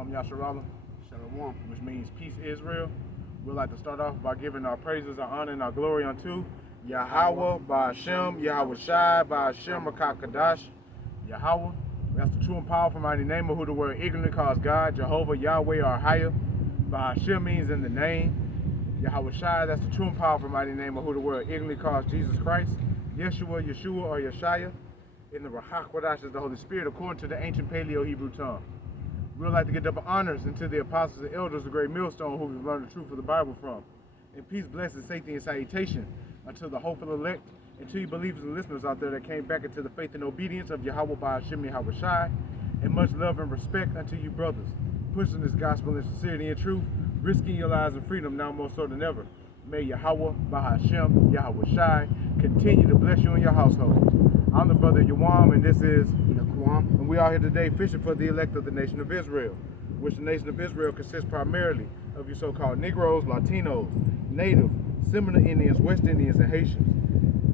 Shalom Yasharallah, Shalom. which means peace Israel. We'd like to start off by giving our praises, our honor, and our glory unto Yahweh, Ba'ashem, Yahweh Shai, Ba'ashem, Rakak Kadash, Yahweh. That's the true and powerful mighty name of who the word ignorantly calls God, Jehovah, Yahweh, our higher. Ba'ashem means in the name. Yahweh Shai, that's the true and powerful mighty name of who the word ignorantly calls Jesus Christ. Yeshua, Yeshua, or Yeshaya. In the Rahak Wadash is the Holy Spirit, according to the ancient Paleo Hebrew tongue. We would like to give double honors unto the apostles and elders, the great millstone, who we've learned the truth of the Bible from. And peace, blessing, safety, and salutation unto the hopeful elect, and to you believers and listeners out there that came back into the faith and obedience of Yahweh Ba'ashem Yahweh Shai, and much love and respect unto you brothers, pushing this gospel in sincerity and truth, risking your lives and freedom now more so than ever. May Yahweh Ba'ashem Yahweh Shai continue to bless you and your households. I'm the brother Yawam, and this is Naquam. and we are here today fishing for the elect of the nation of Israel, which the nation of Israel consists primarily of your so-called Negroes, Latinos, Native, Seminole Indians, West Indians, and Haitians.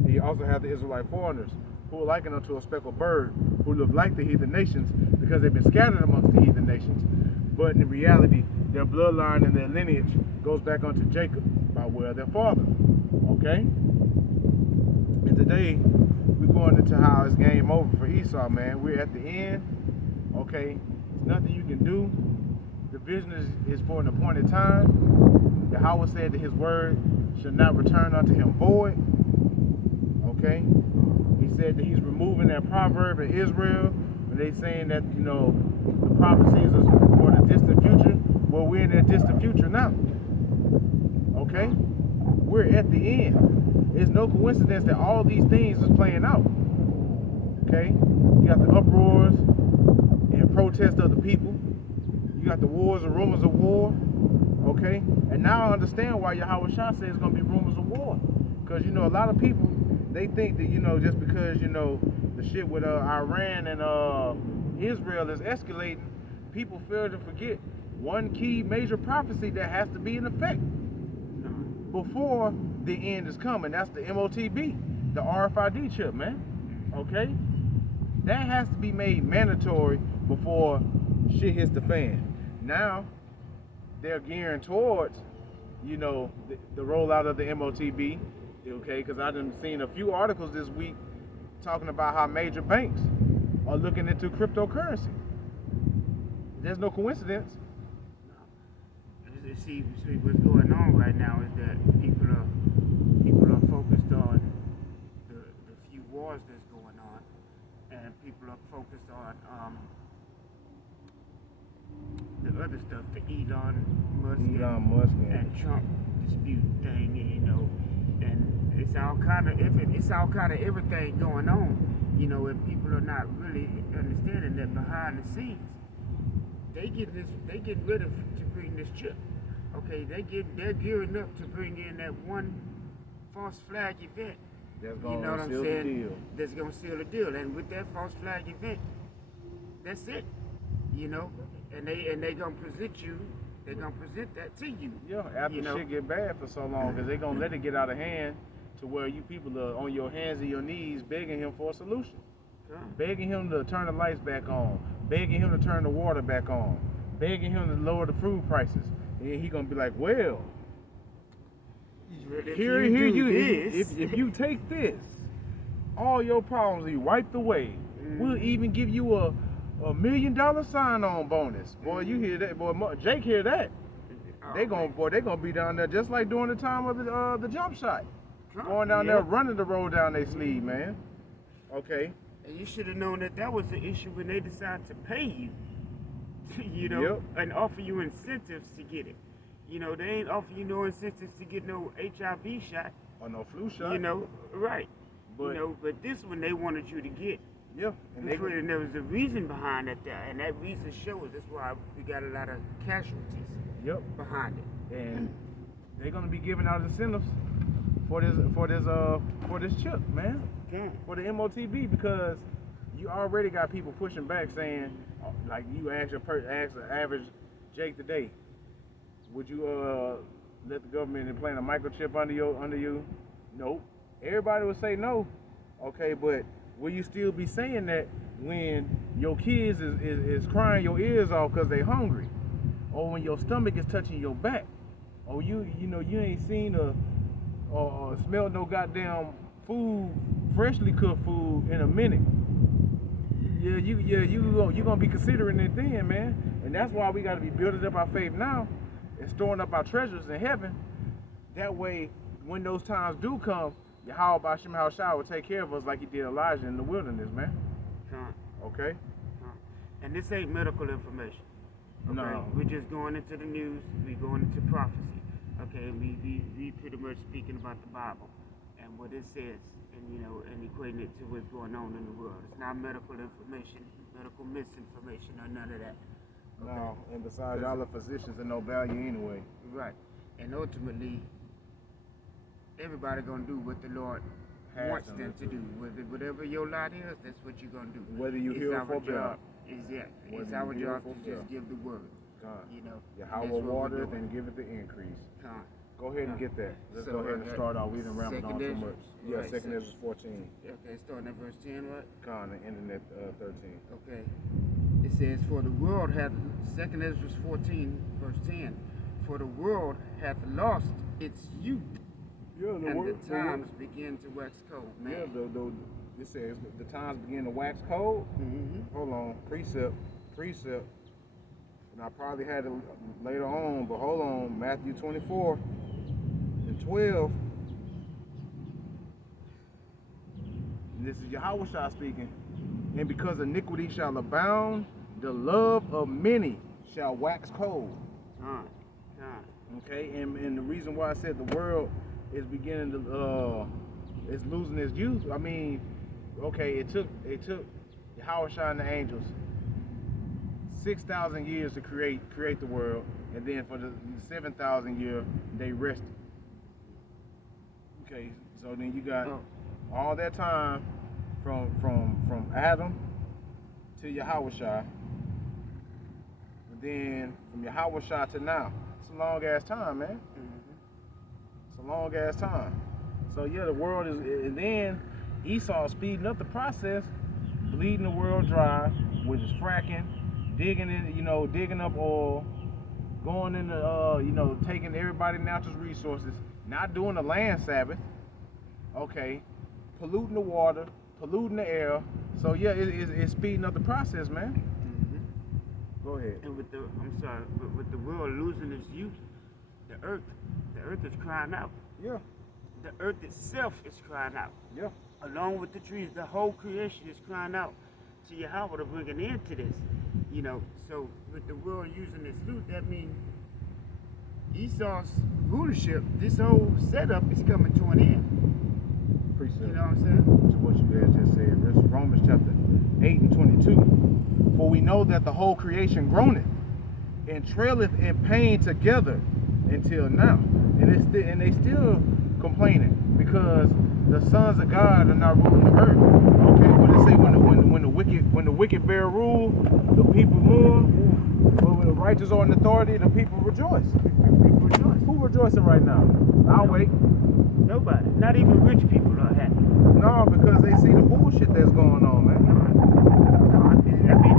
And you also have the Israelite foreigners, who are likened unto a speckled bird, who look like the heathen nations because they've been scattered amongst the heathen nations. But in reality, their bloodline and their lineage goes back unto Jacob by way of their father. Okay? And today, we're going into how it's game over for Esau, man. We're at the end. Okay? There's nothing you can do. The vision is for an appointed time. Yahweh said that his word shall not return unto him void. Okay? He said that he's removing that proverb in Israel, and they saying that, you know, the prophecies are for the distant future. Well, we're in that distant future now. Okay? We're at the end. It's no coincidence that all these things is playing out. Okay? You got the uproars and protests of the people. You got the wars and rumors of war. Okay? And now I understand why Yahweh Shah says it's going to be rumors of war. Because, you know, a lot of people, they think that, you know, just because, you know, the shit with Iran and Israel is escalating, people fail to forget one key major prophecy that has to be in effect before the end is coming. That's the MOTB, the RFID chip, man. Okay? That has to be made mandatory before shit hits the fan. Now, they're gearing towards, you know, the rollout of the MOTB, okay? Because I've seen a few articles this week talking about how major banks are looking into cryptocurrency. There's no coincidence. See what's going on right now is that people are focused on the few wars that's going on, and people are focused on the other stuff, the Elon Musk and Trump dispute thing, you know, and it's all kind of everything going on, you know, and people are not really understanding that behind the scenes they get ready to bring this chip. Okay, they're gearing up to bring in that one false flag event. That's You know what I'm saying? That's gonna seal the deal. And with that false flag event, that's it. You know, and they gonna present you. They're gonna present that to you. Yeah, after shit get bad for so long, because they're gonna let it get out of hand to where you people are on your hands and your knees begging him for a solution, begging him to turn the lights back on, begging him to turn the water back on, begging him to lower the food prices. And he gonna be like, well, if you take this, all your problems will be wiped away. We'll even give you a $1 million sign-on bonus. Boy, you hear that? Boy, Jake hear that? They gonna be down there just like during the time of the jump shot, going down there running the road down their sleeve, man. Okay. And you should have known that was the issue when they decided to pay you. You know, and offer you incentives to get it. You know, they ain't offer you no incentives to get no HIV shot or no flu shot. You know, right? But, you know, but this one they wanted you to get. Yeah, and there was a reason behind it there, and that reason shows. That's why we got a lot of casualties. Behind it. And they're gonna be giving out incentives for this chip, man. For the MOTB, because you already got people pushing back saying, like, you ask the average Jake today, would you let the government implant a microchip under you? Nope. Everybody would say no. Okay, but will you still be saying that when your kids is crying your ears off because they hungry, or when your stomach is touching your back, or you ain't seen or smelled no goddamn food, freshly cooked food in a minute? You gonna be considering it then, man. And that's why we gotta be building up our faith now and storing up our treasures in heaven. That way, when those times do come, Yahweh Bashim Hashai will take care of us like he did Elijah in the wilderness, man. Okay? And this ain't medical information. Okay? No. We're just going into the news, we're going into prophecy. Okay, we pretty much speaking about the Bible and what it says, and equating it to what's going on in the world. It's not medical information, medical misinformation, or none of that. Okay? No, and besides, y'all are physicians and no value anyway. Right. And ultimately, everybody gonna do what the Lord wants them to do. Whatever your lot is, that's what you're gonna do. Whether you hear for better. Exactly. It's our job to just give the word. Yahweh watereth and give it the increase. Go ahead and get that. Let's go ahead and start off. We didn't ramble on too much. Yeah, right, 2 Ezra 14. Okay, starting at verse 10, right? And ending at 13. Okay. It says, for the world hath, 2 Ezra 14, verse 10, for the world hath lost its youth. Yeah, and the times begin to wax cold, man. Yeah, it says the times begin to wax cold. Hold on, precept. And I probably had it later on, but hold on, Matthew 24 and 12. And this is Yahushua speaking. And because iniquity shall abound, the love of many shall wax cold. Okay, and the reason why I said the world is beginning to is losing its youth. I mean, okay, it took Yahushua and the angels 6,000 years to create the world, and then for the 7,000 year they rested. Okay, so then you got all that time from Adam to Yahushua, and then from Yahushua to now. It's a long ass time, man. It's a long ass time. So yeah, the world is, and then Esau speeding up the process, bleeding the world dry, which is fracking, digging up oil, going into, taking everybody's natural resources, not doing the land Sabbath, okay, polluting the water, polluting the air. So yeah, it's speeding up the process, man. Go ahead. And with the world losing its youth, the earth is crying out. Yeah. The earth itself is crying out. Yeah. Along with the trees, the whole creation is crying out to Yahweh to bring an end to this. So with the world using its youth, that means Esau's rulership, this whole setup is coming to an end. Precept. You know what I'm saying? To what you had just said. This is Romans chapter 8 and 22. For we know that the whole creation groaneth and traileth in pain together until now. And they still complaining because the sons of God are not ruling the earth. Okay, what it say when the wicked bear rule, the people move. But when the righteous are in authority, the people rejoice. Who rejoicing right now? I'll wait. Nobody. Not even rich people are happy. No, because they see the bullshit that's going on, man. I mean,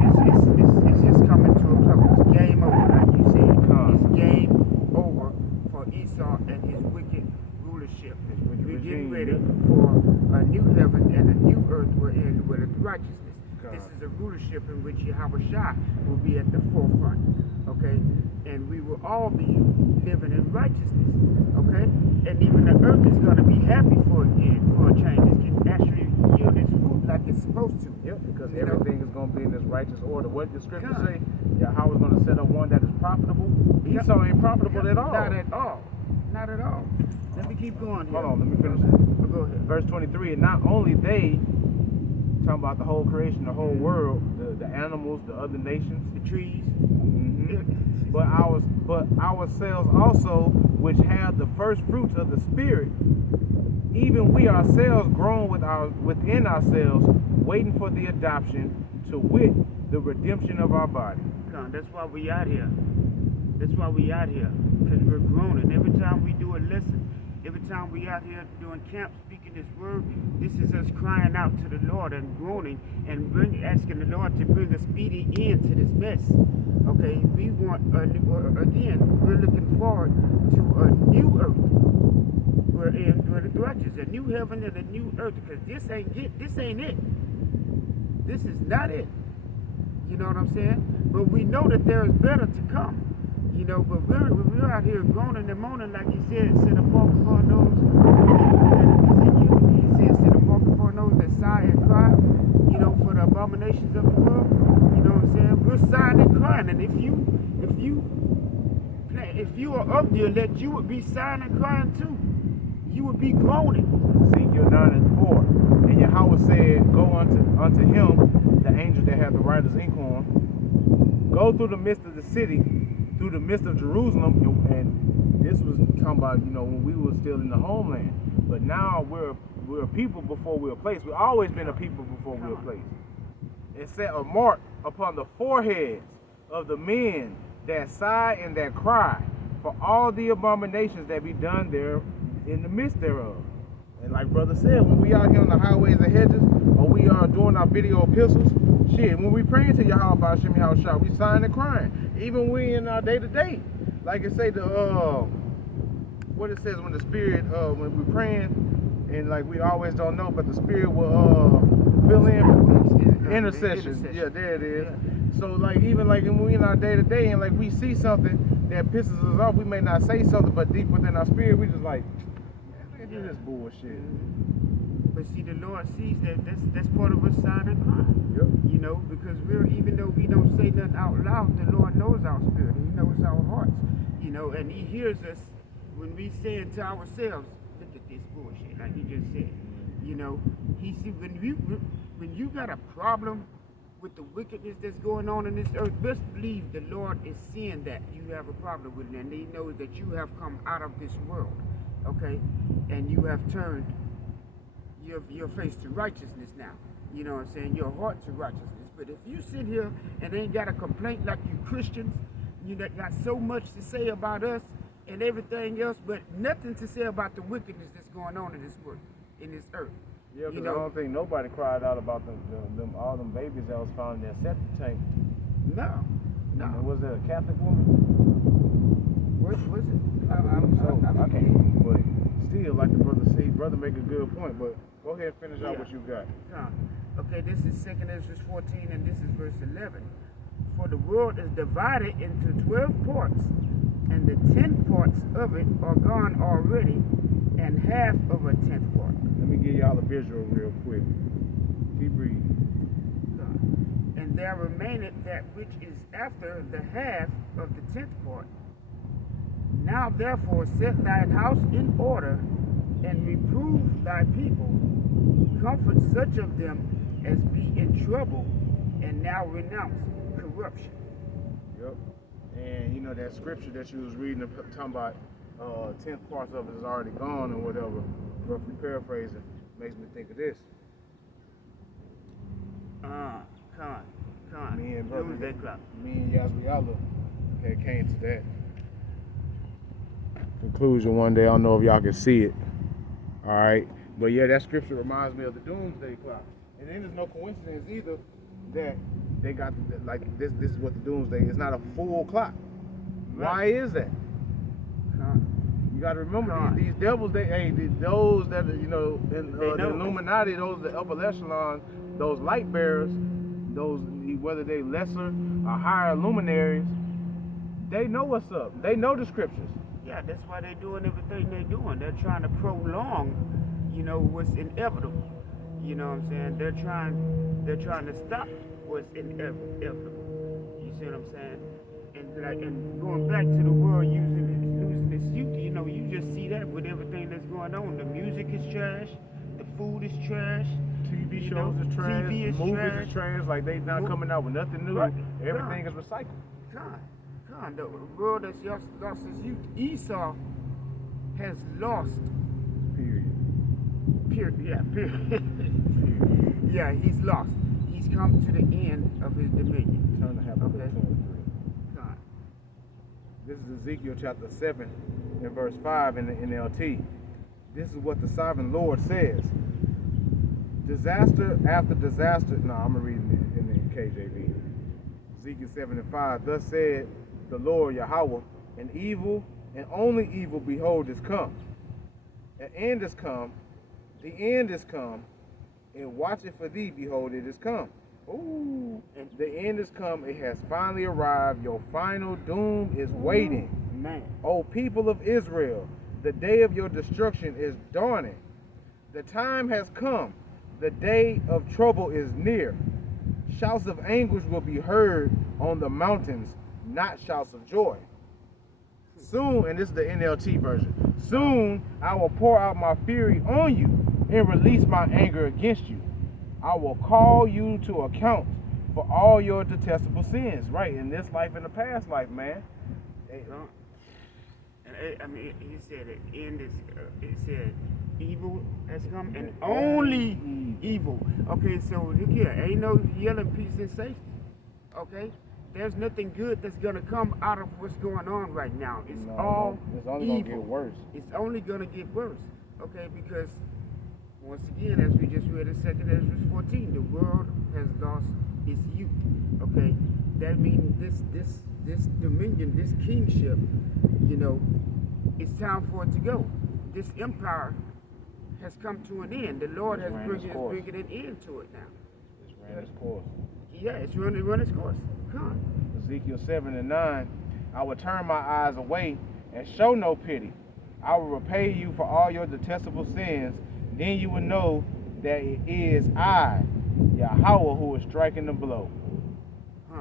it's just coming to a close. Game over, like you said. It's game over for Esau and his wicked rulership. We're getting ready for a new heaven and a new earth wherein dwelleth righteousness. This is a rulership in which Yahushua will be at the forefront, okay? And we will all be living in righteousness, okay? And even the earth is going to be happy for a change. It can actually yield its fruit like it's supposed to. Yep, because everything is going to be in this righteous order. What did the scripture say? Yahweh is going to set up one that is profitable. Esau ain't profitable at all. Not at all. Not at all. Let me keep going here. Hold on, let me finish it. Go ahead. Verse 23, and not only they, talking about the whole creation, the whole world, the animals, the other nations, the trees, but ourselves also, which have the first fruits of the Spirit, even we ourselves grown within ourselves, waiting for the adoption, to wit, the redemption of our body. That's why we out here. That's why we out here, because we're groaning. Every time we do a lesson, Every time we out here doing camp, speaking this word, this is us crying out to the Lord and groaning and asking the Lord to bring a speedy end to this mess. Okay, we want, again, we're looking forward to a new earth. Where the righteous, a new heaven and a new earth, because this ain't it. This is not it. You know what I'm saying? But we know that there is better to come. You know, but we're out here groaning and moaning, like he said, sit upon those. He said, sit upon those that sigh and cry. You know, for the abominations of the world. You know what I'm saying? We're sighing and crying, and if you are of the elect, you would be sighing and crying too. You would be groaning. Ezekiel 9:4. And Yahweh said, go unto him, the angel that had the writer's ink on, go through the midst of the city, through the midst of Jerusalem, and this was talking about, you know, when we were still in the homeland. But now we're a people before we're a place. We've always been a people before we're a place. And set a mark upon the foreheads of the men that sigh and that cry for all the abominations that be done there in the midst thereof. And like brother said, when we out here on the highways and hedges, or we are doing our video epistles, shit, when we praying to Yahweh about Shemi Haushah, we sighing and crying. Even we in our day to day, like it say what it says when the spirit when we praying, and like we always don't know, but the spirit will fill in intercessions. Yeah, there it is. So like even like when we in our day to day, and like we see something that pisses us off, we may not say something, but deep within our spirit, we just like, this bullshit. But see, the Lord sees that's part of us sighing and crying. Yep. You know, because even though we don't say nothing out loud, the Lord knows our spirit. He knows our hearts. You know, and He hears us when we say it to ourselves, look at this bullshit, like He just said. You know, He see when you got a problem with the wickedness that's going on in this earth, best believe the Lord is seeing that you have a problem with it, and He knows that you have come out of this world. Okay, and you have turned your face to righteousness now. You know what I'm saying? Your heart to righteousness. But if you sit here and ain't got a complaint like you Christians, you that got so much to say about us and everything else, but nothing to say about the wickedness that's going on in this world, in this earth. Yeah, because I don't think nobody cried out about all them babies that was found in that septic tank. No. Was it a Catholic woman? Was it? I can't. But still, like the brother said, brother make a good point. But go ahead and finish out what you got. Okay, this is 2nd Ezra 14, and this is verse 11. For the world is divided into 12 parts, and the 10 parts of it are gone already, and half of a 10th part. Let me give y'all a visual real quick. Keep reading. And there remaineth that which is after the half of the 10th part. Now therefore set thine house in order, and reprove thy people, comfort such of them as be in trouble, and now renounce corruption. Yep. And you know that scripture that you was reading, talking about 10th parts of it is already gone or whatever, roughly paraphrasing, makes me think of this. Me and Yazriala came to that conclusion one day. I don't know if y'all can see it. All right, but yeah, that scripture reminds me of the doomsday clock. And then there's no coincidence either that they got like this. This is what the doomsday is. Not a full clock. Right. Why is that? You got to remember these devils. Those that you know in the Illuminati, those the upper echelon, those light bearers, those whether they lesser or higher luminaries, they know what's up. They know the scriptures. Yeah, that's why they're doing everything they're doing. They're trying to prolong, you know, what's inevitable. You know what I'm saying? They're trying to stop what's inevitable. You see what I'm saying? And going back to the world losing its youth, you know, you just see that with everything that's going on. The music is trash, the food is trash, TV shows is trash, movies is trash. Like they not coming out with nothing new. Right. Everything is recycled. The world that's lost its youth. Esau has lost. Period. Yeah, period. Yeah, he's lost. He's come to the end of his dominion. Turn to Habakkuk 23. This is Ezekiel chapter 7 and verse 5 in the NLT. This is what the sovereign Lord says. Disaster after disaster. No, I'm going to read it in the KJV. Ezekiel 7:5. Thus said the Lord Yahweh, an evil and only evil, behold, is come. An end is come. The end is come. And watch it for thee, behold, it is come. Ooh. And the end is come. It has finally arrived. Your final doom is waiting. Man. O people of Israel, the day of your destruction is dawning. The time has come. The day of trouble is near. Shouts of anguish will be heard on the mountains, not shouts of joy. Soon, and this is the NLT version, soon I will pour out my fury on you and release my anger against you. I will call you to account for all your detestable sins. Right, in this life and the past life, man. I mean, he said it in this. It said evil has come, and only evil. Okay, so look here, ain't no yelling peace and safety. Okay, there's nothing good that's gonna come out of what's going on right now. It's all it's only evil. Gonna get worse. It's only gonna get worse. Okay, because once again, as we just read in 2 Ezra 14, the world has lost its youth. Okay, that means this dominion, this kingship, you know, it's time for it to go. This empire has come to an end. The Lord has bringing an end to it now. It's ran its course. Yeah, it's run its course. Come on. Ezekiel 7:9. I will turn my eyes away and show no pity. I will repay you for all your detestable sins. Then you will know that it is I, Yahweh, who is striking the blow.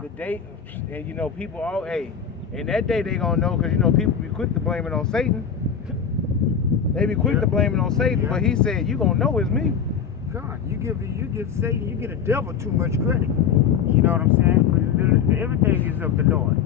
The day, and you know, people all, hey, and that day they gonna know, because you know people be quick to blame it on Satan. They be quick to blame it on Satan, but he said, you gonna know it's me. God, you give Satan, you get a devil too much credit. You know what I'm saying? But everything is of the Lord.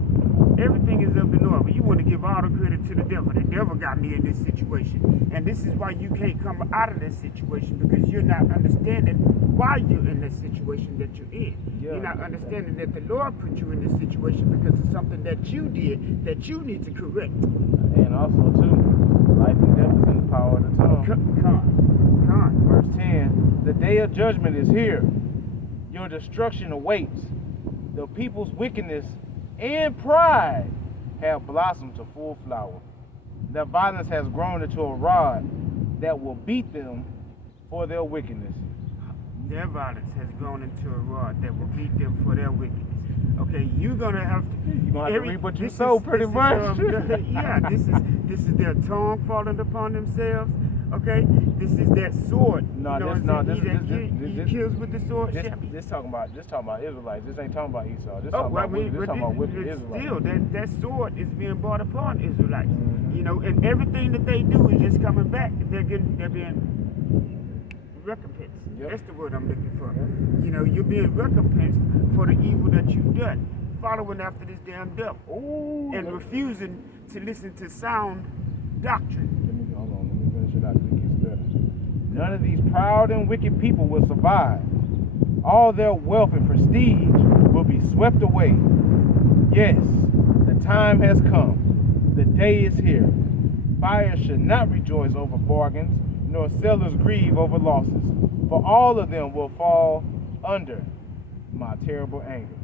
Everything is of the Lord. But you want to give all the credit to the devil. The devil got me in this situation. And this is why you can't come out of this situation, because you're not understanding why you're in this situation that you're in. Yeah. You're not understanding that the Lord put you in this situation because it's something that you did that you need to correct. And also, too, life and death is in the power of the tongue. Come. Verse 10, the day of judgment is here. Your destruction awaits. The people's wickedness and pride have blossomed to full flower. Their violence has grown into a rod that will beat them for their wickedness. Their violence has grown into a rod that will beat them for their wickedness. Okay, you're gonna have to reap what you sow, pretty much. This is their tongue falling upon themselves. Okay, this is that sword. This kills with the sword. This talking about Israelites. This ain't talking about Esau. This talking about wicked Israelites. Still, that sword is being brought upon Israelites. You know, and everything that they do is just coming back. They're being recompensed. Yep. That's the word I'm looking for. Yep. You know, you're being recompensed for the evil that you've done, following after this damn devil, and refusing to listen to sound doctrine. Let me finish it out. It gets better. None of these proud and wicked people will survive. All their wealth and prestige will be swept away. Yes, the time has come. The day is here. Buyers should not rejoice over bargains, nor sellers grieve over losses, for all of them will fall under my terrible anger.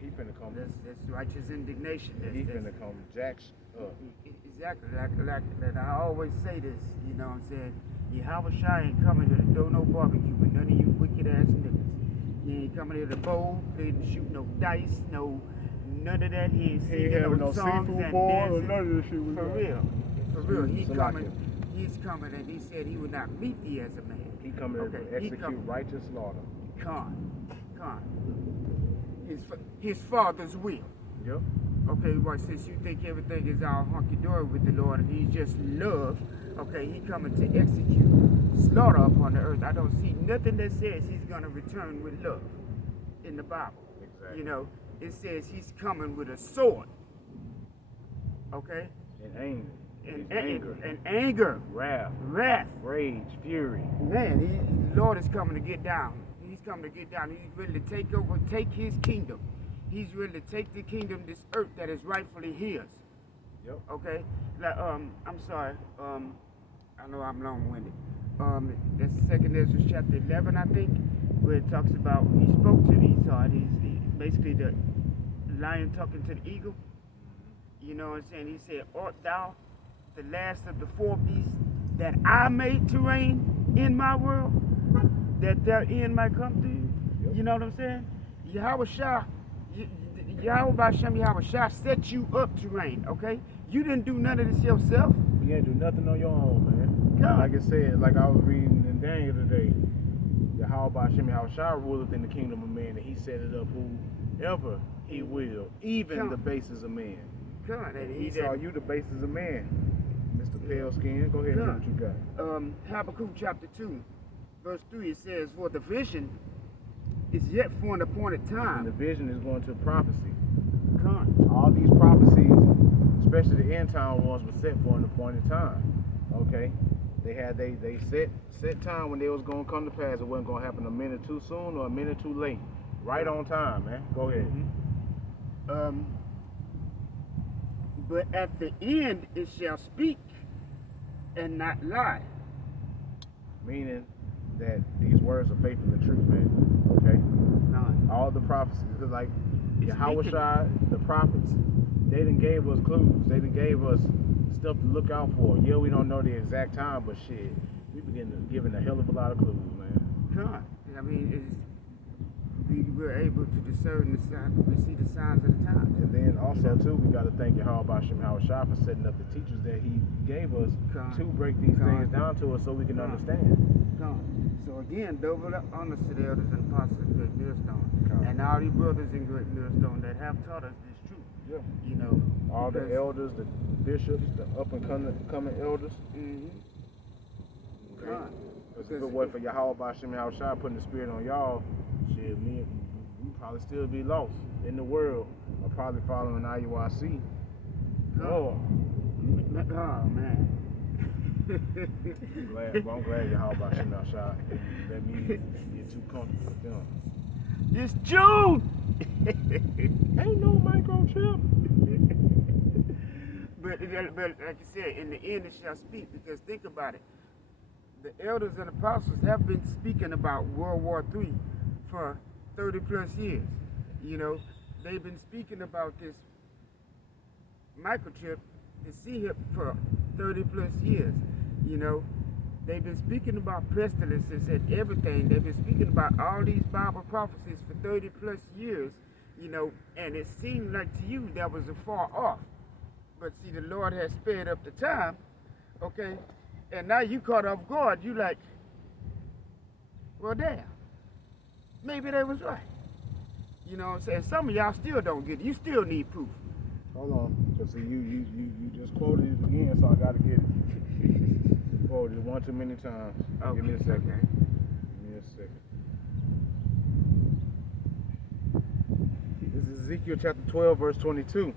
He finna come. That's righteous indignation. He finna come jacks up. Exactly. Like I always say this, you know what I'm saying? Yahweh Shai ain't coming here to do no barbecue with none of you wicked ass niggas. He ain't coming here to bowl, play to shoot no dice, none of that. He ain't singing no songs and dancing. None of this shit was for real. He's coming, and he said he would not meet thee as a man. He coming to execute righteous slaughter. Con. His father's will. Yep. Okay, well, since you think everything is all hunky-dory with the Lord and he's just love, okay, he coming to execute slaughter upon the earth. I don't see nothing that says he's going to return with love in the Bible. Exactly. You know, it says he's coming with a sword. Okay? And anger. And anger. Wrath. Rage. Fury. Man, the Lord is coming to get down. He's coming to get down. He's ready to take his kingdom. He's ready to take the kingdom, this earth that is rightfully his. Yep. Okay? Like, I'm sorry. I know I'm long-winded. That's 2nd Ezra chapter 11, I think, where it talks about, he spoke to Esau. Basically the lion talking to the eagle. You know what I'm saying? He said, art thou the last of the 4 beasts that I made to reign in my world, that their end might come to you? Yep. You know what I'm saying? Yahweh Shah set you up to reign, okay? You didn't do none of this yourself. You ain't do nothing on your own, man. God. Like I said, like I was reading in Daniel today, Yahweh Shah ruleth in the kingdom of man, and he set it up whoever he will, even the bases of man. God, and he saw you the bases of man, Mr. Pale Skin. Go ahead and do what you got. Habakkuk chapter 2, verse 3, it says, for the vision is yet for an appointed time. And the vision is going to prophecy. God. All these prophecies, especially the end time ones, were set for an appointed time. Okay? They set time when they was gonna come to pass. It wasn't gonna happen a minute too soon or a minute too late. Right on time, man. Go ahead. Mm-hmm. But at the end it shall speak and not lie. Meaning that these words are faithful and true, man. Okay? All the prophecies, like Yahweh Shai, the prophets, they done gave us clues. They done gave us stuff to look out for. Yeah, we don't know the exact time, but shit, we begin to giving a hell of a lot of clues, man. God, I mean, we're able to discern the signs. We see the signs of the times. And then also too, we got to thank Yahweh Shai for setting up the teachers that he gave us to break these things down to us so we can understand. God. So again, double honor to the elders and apostles of Great Millstone, and all these brothers in Great Millstone that have taught us this truth. Yeah. You know, all the elders, the bishops, the up and coming elders. God. Because if it wasn't for Yahweh Shai putting the spirit on y'all, shit, we probably still be lost in the world, or probably following IUIC. Oh man. I'm glad Yahweh Shai let me get too comfortable with them. It's June! Ain't no microchip. But like you said, in the end it shall speak, because think about it. The elders and apostles have been speaking about World War III for 30 plus years. You know, they've been speaking about this microchip, the C-hip, for 30 plus years. You know, they've been speaking about pestilences and everything. They've been speaking about all these Bible prophecies for 30 plus years, you know, and it seemed like to you that was far off. But see, the Lord has sped up the time, okay? And now you caught off guard. You like, well, damn, maybe they was right. You know what I'm saying? Some of y'all still don't get it. You still need proof. Hold on, because see, you just quoted it again, so I got to get it. Quoted it one too many times. Okay. Give me a second. Okay. Give me a second. This is Ezekiel chapter 12, verse 22.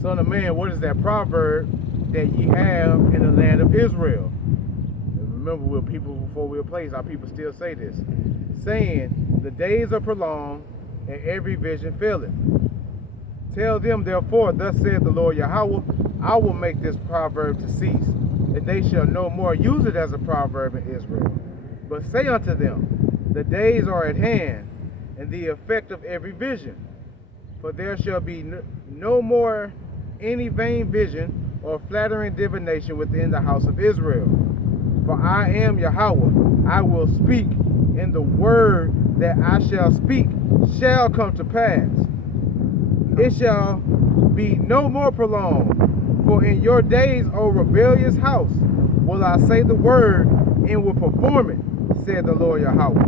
Son of man, what is that proverb that ye have in the land of Israel? And remember, we're people before we were placed. Our people still say this, saying, the days are prolonged, and every vision faileth. Tell them, therefore, thus saith the Lord Yahweh, I will make this proverb to cease, and they shall no more use it as a proverb in Israel. But say unto them, the days are at hand, and the effect of every vision. For there shall be no more any vain vision or flattering divination within the house of Israel. For I am Yahweh, I will speak, and the word that I shall speak shall come to pass. It shall be no more prolonged. For in your days, O rebellious house, will I say the word and will perform it, said the Lord Yahweh.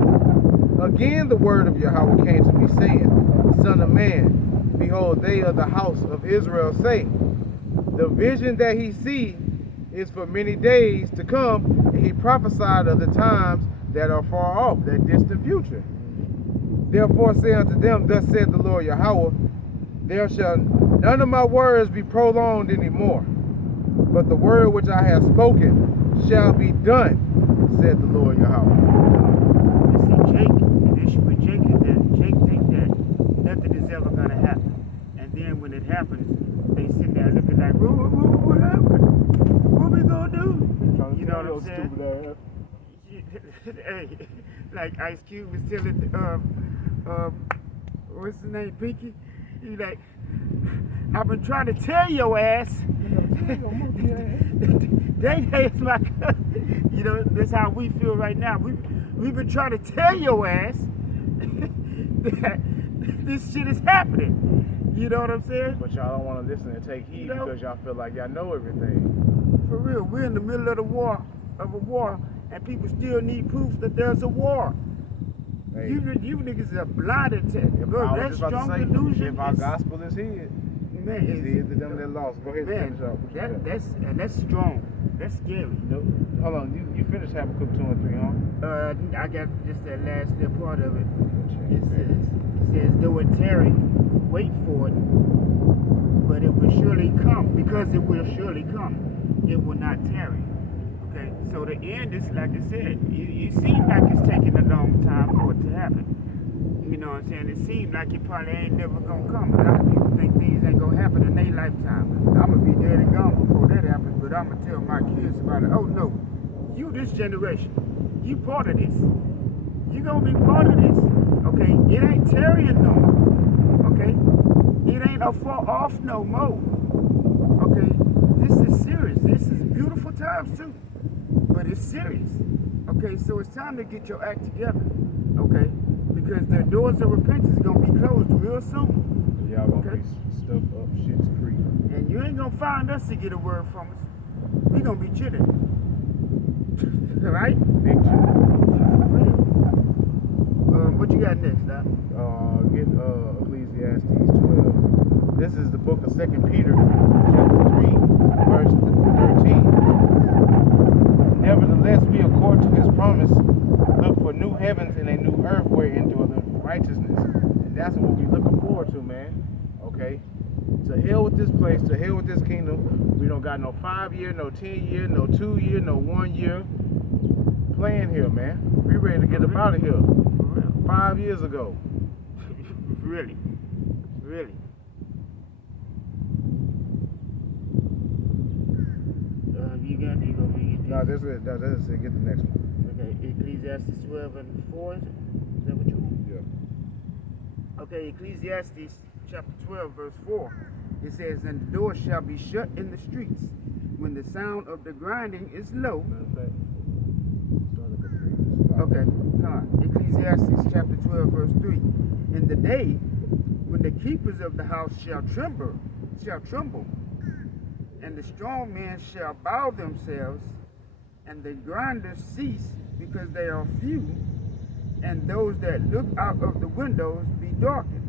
Again the word of Yahweh came to me, saying, Son of man, behold, they of the house of Israel say, the vision that he see is for many days to come, and he prophesied of the times that are far off, that distant future. Therefore say unto them, thus saith the Lord Yahweh, there shall none of my words be prolonged any more, but the word which I have spoken shall be done, said the Lord Yahweh. You see, Jake, the issue with Jake is that Jake thinks that nothing is ever going to happen. And then when it happens, they sit there looking like, what happened? What we gonna do? You know what I'm saying? Hey, like Ice Cube was telling, what's his name, Pinky? He like, I've been trying to tell your ass. Day-Day's my cousin. You know, that's how we feel right now. We've been trying to tell your ass that this shit is happening. You know what I'm saying? But y'all don't want to listen and take heed because y'all feel like y'all know everything. For real, we're in the middle of a war, and people still need proof that there's a war. Hey. You niggas are blinded to it. Bro, that's strong delusion. If our gospel is hid, man, it's hid to them that lost. Go ahead and finish up. That's strong. That's scary. Nope. Hold on, you finished Habakkuk 2 and 3, huh? I got just that last little part of it. It says, though it tarry, wait for it, but it will surely come, because it will surely come. It will not tarry. Okay, so the end is like I said. You seem like it's taking a long time for it to happen. You know what I'm saying? It seems like it probably ain't never gonna come. A lot of people think things ain't gonna happen in their lifetime. I'm gonna be dead and gone before that happens, but I'm gonna tell my kids about it. Oh no, you this generation, you part of this. You gonna be part of this. Okay, it ain't tarrying no more. Okay, it ain't a far off no more. Okay, this is serious. This is beautiful times too, but it's serious. Okay, so it's time to get your act together. Okay, because the doors of repentance gonna be closed real soon. Y'all gonna be stuck up shit's creek. And you ain't gonna find us to get a word from us. We gonna be chilling. Right? Big chilling. What you got next, Doc? Get Ecclesiastes 12. This is the book of 2 Peter, chapter 3, verse 13. Nevertheless, we accord to his promise, look for new heavens and a new earth wherein dwelleth righteousness. And that's what we're looking forward to, man. Okay? To hell with this place, to hell with this kingdom. We don't got no 5-year, no 10-year, no 2-year, no 1 year plan here, man. We ready to get up out of here. 5 years ago. Really? You gonna read it? No, that's it. Get the next one. Okay, Ecclesiastes 12 and 4, is that what you want? Yeah. Okay, Ecclesiastes chapter 12, verse 4. It says, and the door shall be shut in the streets when the sound of the grinding is low. Okay, come on. Ecclesiastes chapter 12, verse 3. In the day when the keepers of the house shall tremble, and the strong men shall bow themselves, and the grinders cease because they are few, and those that look out of the windows be darkened.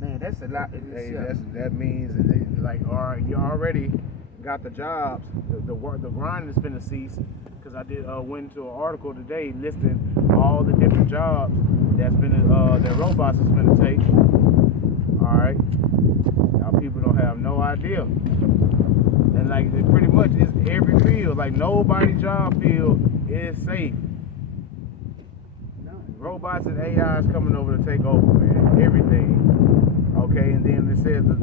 Man, that's a lot in itself. That means that like, all right, you already got the jobs. The grind is finna cease. Because I went to an article today listing all the different jobs that robots is finna take. All right, y'all people don't have no idea. And like it pretty much is every field. Like nobody's job field is safe. Robots and AI is coming over to take over, man. Everything. Okay, and then it says that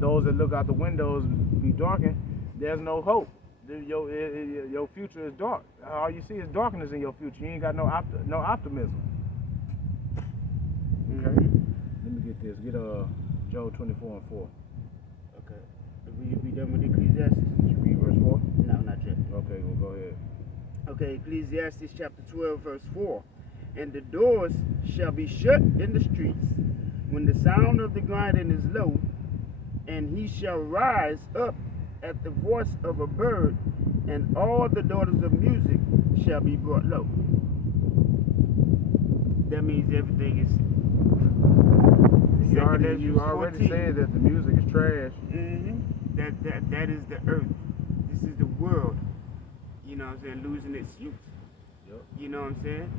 those that look out the windows be darkened. There's no hope. Your future is dark. All you see is darkness in your future. You ain't got no optimism. Okay. Let me get this. Get Job 24 and 4. Okay. Will you be done with Ecclesiastes? Did you read verse 4? No, not yet. Okay, well go ahead. Okay, Ecclesiastes chapter 12, verse 4. And the doors shall be shut in the streets when the sound of the grinding is low, and he shall rise up at the voice of a bird, and all the daughters of music shall be brought low. That means everything is. You already said that the music is trash. That is the earth. This is the world. You know what I'm saying? Losing its youth. Yep. You know what I'm saying?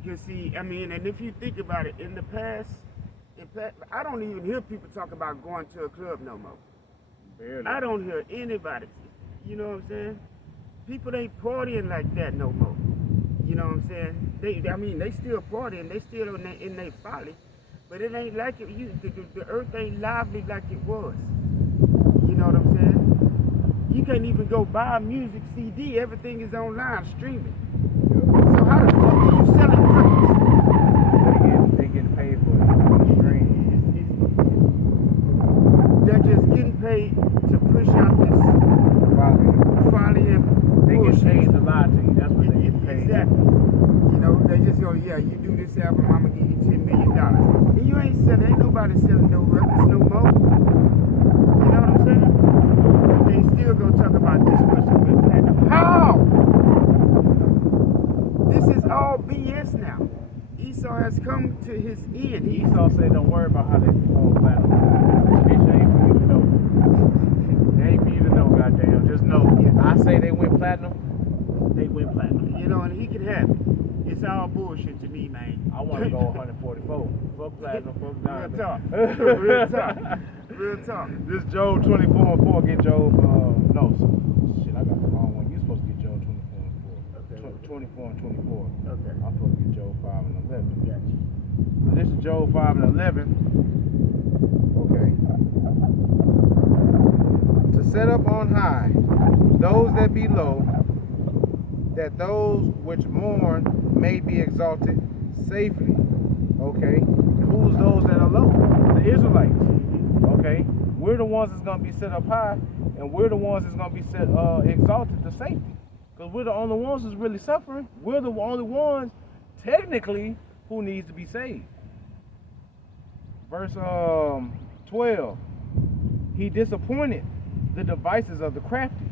Because see, I mean, and if you think about it, in the past, I don't even hear people talk about going to a club no more. Barely. I don't hear anybody. You know what I'm saying? People ain't partying like that no more. You know what I'm saying? They still partying. They still in their folly. But it ain't like it. The earth ain't lively like it was. You know what I'm saying? You can't even go buy a music CD. Everything is online streaming. So how the fuck are you selling records? They getting paid for it. Stream. They're just getting paid to push out this folly and They get bullshit. paid to lie to you. That's what they get paid. Exactly. You know, they just go, yeah, you do this album, I'm gonna give you $10 million. And you ain't nobody selling no records no more. You know what I'm saying? But they still gonna talk about this person with platinum. How? This is all BS now. Esau has come to his end. Esau said, don't worry about how they go platinum. Bitch, ain't for you to know. It ain't for you to know, goddamn. Just know, I say they went platinum, they went platinum. You know, and he can have it. It's all bullshit to me, man. I want to go 144. Fuck platinum, fuck diamond. Real talk. Real talk. Real talk. This Job 24:4 get Job, no, shit, I got the wrong one. You're supposed to get Job 24:4. Okay. 24 and 24. Okay. I'm supposed to get Job 5 and 11. Gotcha. So this is Job 5 and 11. Okay. To set up on high those that be low, that those which mourn may be exalted safely. Okay. Who's those that are low? The Israelites. Okay. We're the ones that's gonna be set up high, and we're the ones that's gonna be set exalted to safety. Because we're the only ones that's really suffering. We're the only ones, technically, who needs to be saved. Verse 12. He disappointed the devices of the crafty,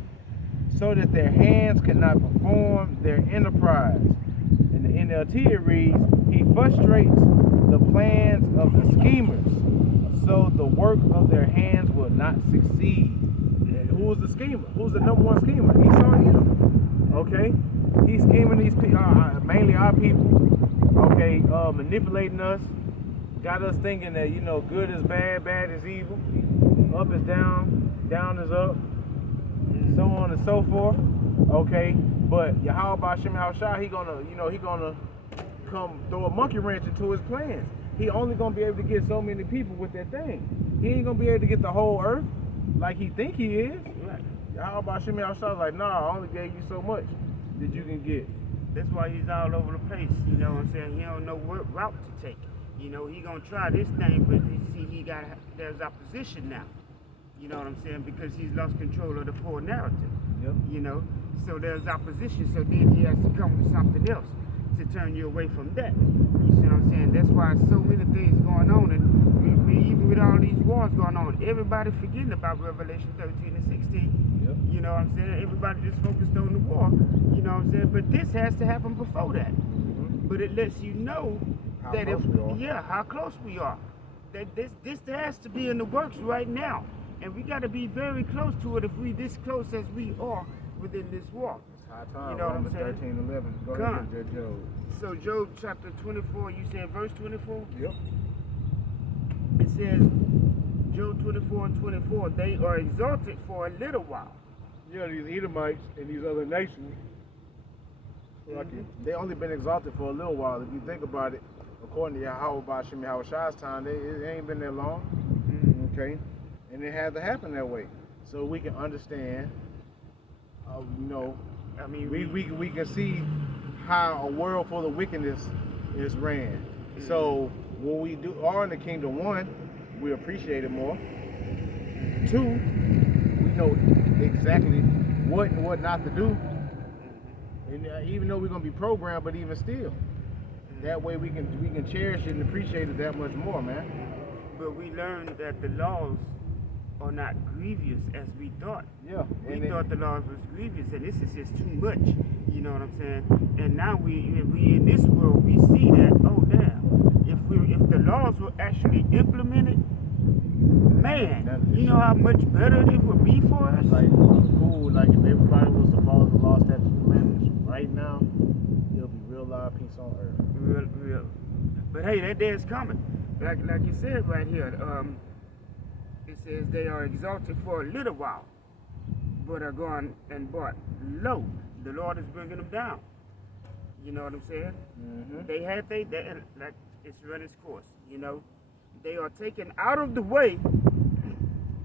so that their hands cannot perform their enterprise. In the NLT it reads, he frustrates the plans of the schemers, so the work of their hands will not succeed. And who's the schemer? Who's the number one schemer? Esau Edom. Okay? He's scheming these people, mainly our people, okay, manipulating us, got us thinking that, you know, good is bad, bad is evil, up is down, down is up, so on and so forth, okay? But Yahweh Ba'Shem Yahushua, he gonna come throw a monkey wrench into his plans. He only gonna be able to get so many people with that thing. He ain't gonna be able to get the whole earth like he think he is. Right. Yahweh Ba'Shem Yahushua is like, nah, I only gave you so much that you can get. That's why he's all over the place. You know what I'm saying? He don't know what route to take. You know, he gonna try this thing, but you see, there's opposition now. You know what I'm saying? Because he's lost control of the full narrative. Yep. You know, so there's opposition. So then he has to come with something else to turn you away from that. You see what I'm saying? That's why so many things going on, and we even with all these wars going on, everybody forgetting about Revelation 13 and 16. Yep. You know what I'm saying? Everybody just focused on the war. You know what I'm saying? But this has to happen before that. Mm-hmm. But it lets you know How that close we are. yeah, how close we are. That this has to be in the works right now. And we got to be very close to it if we this close as we are within this war. It's high time. You know what I'm Romans saying? 13:11. Go Come ahead, and Job. So Job chapter 24, you said verse 24? Yep. It says, Job 24 and 24, they are exalted for a little while. Yeah, these Edomites and these other nations, they only been exalted for a little while. If you think about it, according to Yahweh Ba'Shem Yahushua's time, it ain't been that long. Mm-hmm. Okay? And it had to happen that way. So we can understand, you know, I mean, we can see how a world full of wickedness is ran. Mm-hmm. So when we are in the kingdom, one, we appreciate it more. Two, we know exactly what and what not to do. And even though we're gonna be programmed, but even still, that way we can cherish it and appreciate it that much more, man. but we learned that the laws are not grievous as we thought. Yeah. We thought the laws was grievous, and this is just too much. You know what I'm saying? And now we in this world, we see that, oh damn, if the laws were actually implemented, man, you know how much better it would be for us. Like cool, like if everybody was to follow the law, statutes, and commandments right now, there'll be real live peace on earth. Real. But hey, that day is coming. Like you said right here, it says they are exalted for a little while, but are gone and brought low. The Lord is bringing them down. You know what I'm saying? Mm-hmm. They like it's run its course. You know, They are taken out of the way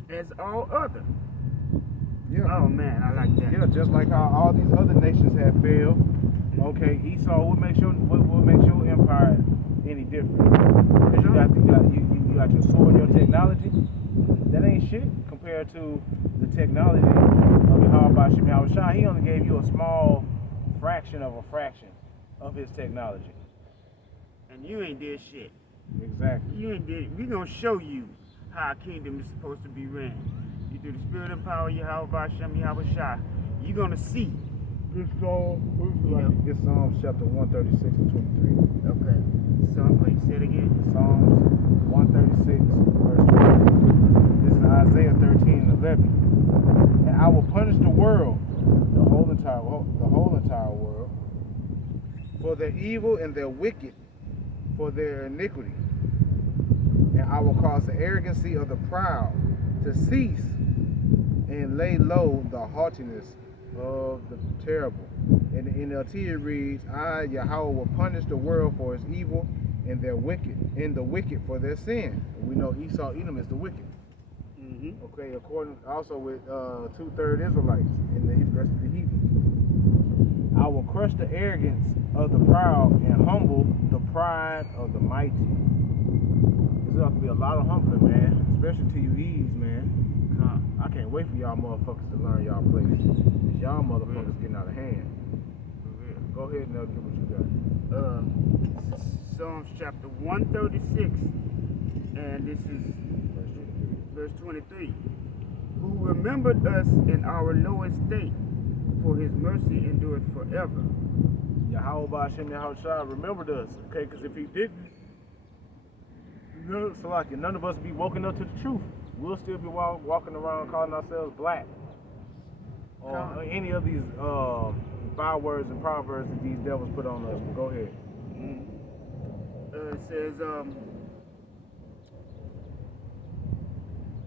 as all other. Yeah. Oh man, I like that. Yeah, just like how all these other nations have failed. Okay, Esau, what makes your empire any different? Because you got your sword, your technology. That ain't shit compared to the technology of Yahweh Shem Yahushua. He only gave you a small fraction of a fraction of his technology. And you ain't did shit. Exactly. You ain't did. We gonna show you how a kingdom is supposed to be ran. You do the spirit and power of Yahweh Shem Yahushua. You gonna see. It's Psalms chapter 136 and 23. Okay. So wait, say it again. Psalms 136 verse 23. This is Isaiah 13 and 11. And I will punish the world, the whole entire world, for their evil and their wicked, for their iniquity. And I will cause the arrogancy of the proud to cease, and lay low the haughtiness of the terrible. And the NLT it reads, I, Yahweh, will punish the world for its evil and the wicked for their sin. And we know Esau, Edom is the wicked. Mm-hmm. Okay, according also with 2/3 Israelites and the rest of the heathen. I will crush the arrogance of the proud and humble the pride of the mighty. There's going to be a lot of humbling, man, especially to you Eves, man. I can't wait for y'all motherfuckers to learn y'all place. Cause y'all motherfuckers getting out of hand. Go ahead and get what you got. Psalms chapter 136, and this is verse 23. Who remembered us in our low estate, for his mercy endureth forever. Yahweh Shem Yahushua remembered us, okay? Because if he didn't, none of us be woken up to the truth. We'll still be walking around calling ourselves black. Or any of these bywords and proverbs that these devils put on us. But go ahead. It says,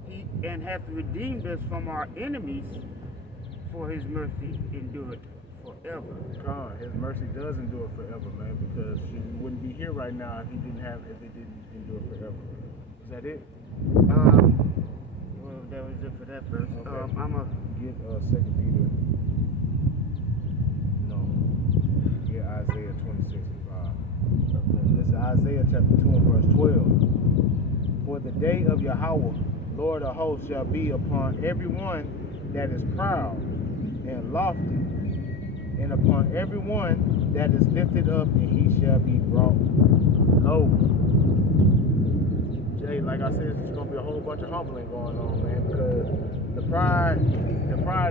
he and hath redeemed us from our enemies, for his mercy endureth forever. God, his mercy does endure forever, man, because we wouldn't be here right now if it didn't endure forever. Is that it? Well, that was it for that verse. Okay. I'm gonna get 2 Peter. No. Get Isaiah 26 and 5. Okay. This is Isaiah chapter 2 and verse 12. For the day of Yahweh, Lord of hosts, shall be upon everyone that is proud and lofty, and upon everyone that is lifted up, and he shall be brought low. Jay, like I said, there's gonna be a whole bunch of humbling going on, man, because the pride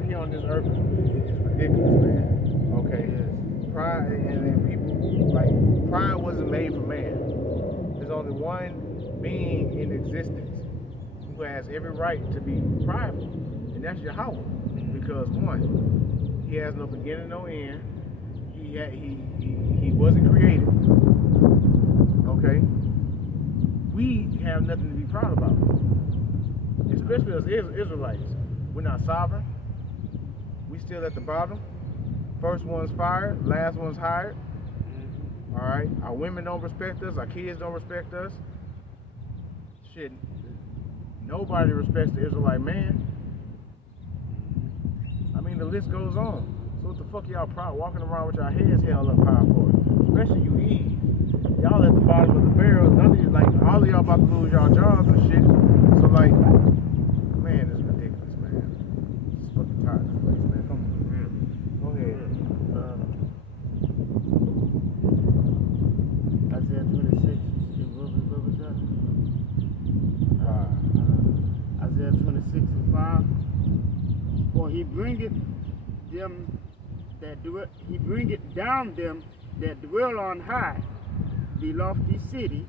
here on this earth is ridiculous, man. Okay, pride and people pride wasn't made for man. There's only one being in existence who has every right to be prideful, and that's Yahweh. Because one, he has no beginning, no end. He wasn't created. Okay? We have nothing to be proud about. Especially as Israelites. We're not sovereign. We still at the bottom. First one's fired, last one's hired. Alright? Our women don't respect us, our kids don't respect us. Shit. Nobody respects the Israelite man. I mean, the list goes on. So what the fuck y'all proud walking around with your heads held up high for? Especially you Eve. Y'all at the bottom of the barrel. None of you, all of y'all about to lose y'all jobs and shit. So man, it's ridiculous, man. It's fucking tired of this place, man. Come on. Go ahead. Isaiah 26. What was that? 5. Isaiah 26 and 5. For he bringeth down them that dwell on high, the lofty city,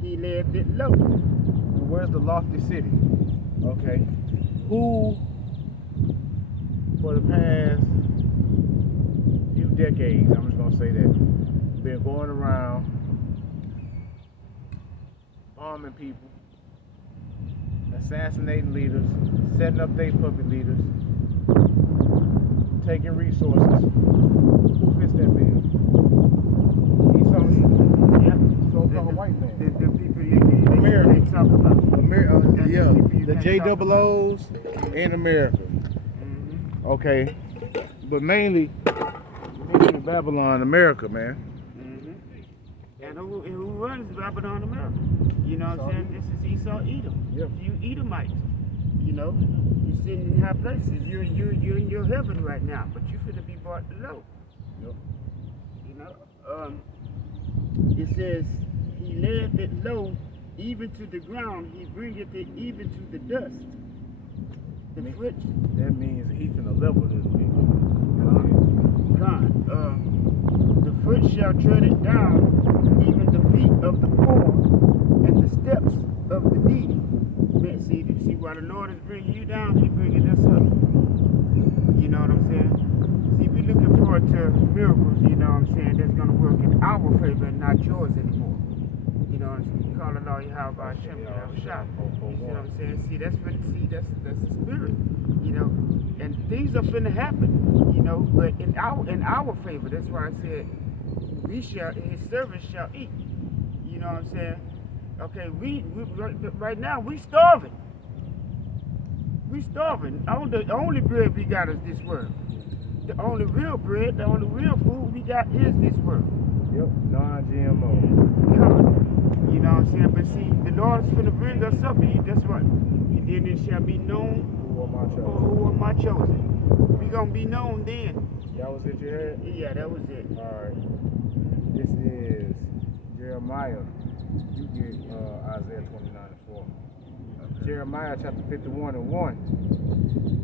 he left it low. Where's the lofty city? Okay. Who, for the past few decades, I'm just gonna say that, been going around bombing people, assassinating leaders, setting up their puppet leaders, taking resources. Who fits that bill? Esau, Yeah. so-called white man. The people living America. J double O's in America. Okay, but mainly Babylon, America, man. And who runs Babylon, America? You know what I'm saying? This is Esau, Edom. Yep. You Edomites. You know, you sitting in high places. You're in your heaven right now, but you finna be brought low. Yep. You know, it says he layeth it low, even to the ground. He bringeth it even to the dust. The foot. That means he's finna level this people. God. The foot shall tread it down, even the feet of the poor, and the steps of the needy. See why the Lord is bringing you down, He's bringing us up. You know what I'm saying? See, we're looking forward to miracles, you know what I'm saying, that's going to work in our favor and not yours anymore. You know what I'm saying? Call it all you have by Hashem, you have a shot. You see what I'm saying? See, that's the spirit, you know. And things are finna happen, you know, but in our favor. That's why I said his servants shall eat. You know what I'm saying? Okay, we right now we starving. We starving. The only bread we got is this word. The only real bread, the only real food we got is this word. Yep, non-GMO. You know what I'm saying? But see, the Lord is finna bring us up, and that's what. And then it shall be known who are my chosen. We gonna be known then. That was it you had? Yeah, that was it. Alright. This is Jeremiah. You get Isaiah 29:4. Jeremiah chapter 51:1.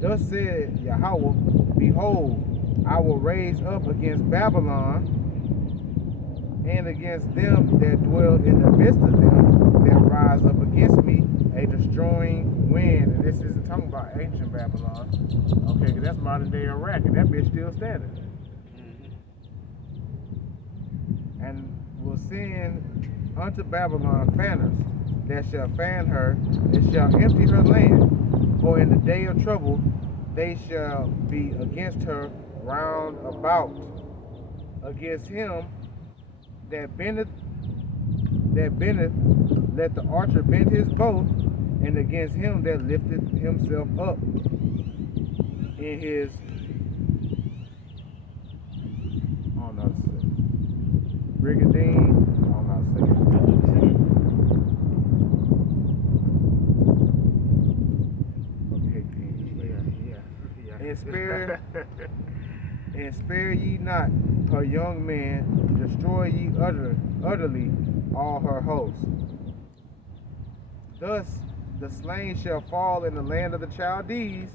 Thus said Yahweh, behold, I will raise up against Babylon and against them that dwell in the midst of them that rise up against me a destroying wind. And this isn't talking about ancient Babylon. Okay, because that's modern day Iraq, and that bitch still standing. And will send unto Babylon fanners that shall fan her, and shall empty her land. For in the day of trouble they shall be against her round about. Against him that bendeth, let the archer bend his bow, and against him that lifteth himself up in his, I don't know how to say it, brigandine, I don't know how to say it. And spare ye not her young men, destroy ye utterly all her hosts. Thus the slain shall fall in the land of the Chaldees,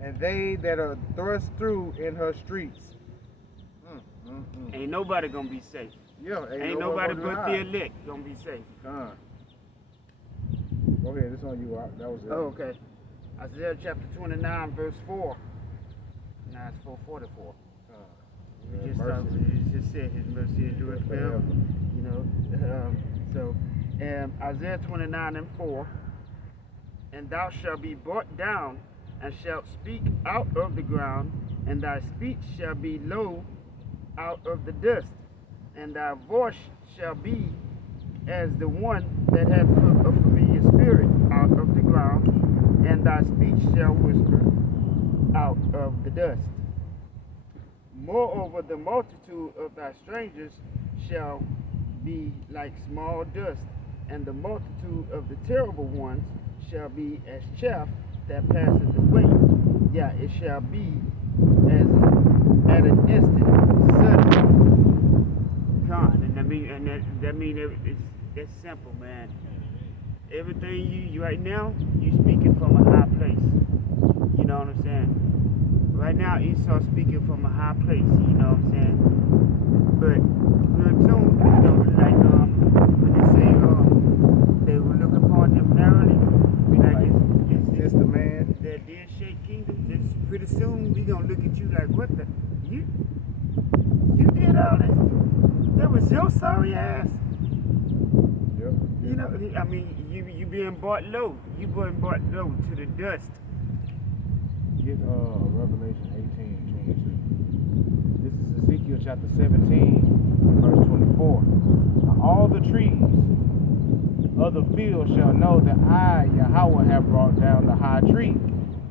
and they that are thrust through in her streets. Ain't nobody gonna be safe. Yeah, ain't nobody but the elect gonna be safe. Go ahead, this on you. That was it. Oh, okay. Isaiah chapter 29, verse 4. Now it's 444. You just said his mercy endureth forever. You know, Isaiah 29:4. And thou shalt be brought down, and shalt speak out of the ground, and thy speech shall be low out of the dust, and thy voice shall be as the one that hath a familiar spirit out of the ground, and thy speech shall whisper out of the dust. Moreover, the multitude of thy strangers shall be like small dust, and the multitude of the terrible ones shall be as chaff that passeth away. Yeah, it shall be as at an instant, sudden. And that mean it's simple, man. Everything you right now, you speaking from a high place. You know what I'm saying? Right now, Esau speaking from a high place. You know what I'm saying? But real soon, you know, like when they say they will look upon him narrowly, be like it's the man that did shake kingdoms. Just pretty soon we gonna look at you like, what the you did all this? That was your sorry ass. Yep. You know, I mean, you being brought low. You being brought low to the dust. Get Revelation 18:22. This is Ezekiel chapter 17, verse 24. Now all the trees of the field shall know that I, Yahweh, have brought down the high tree.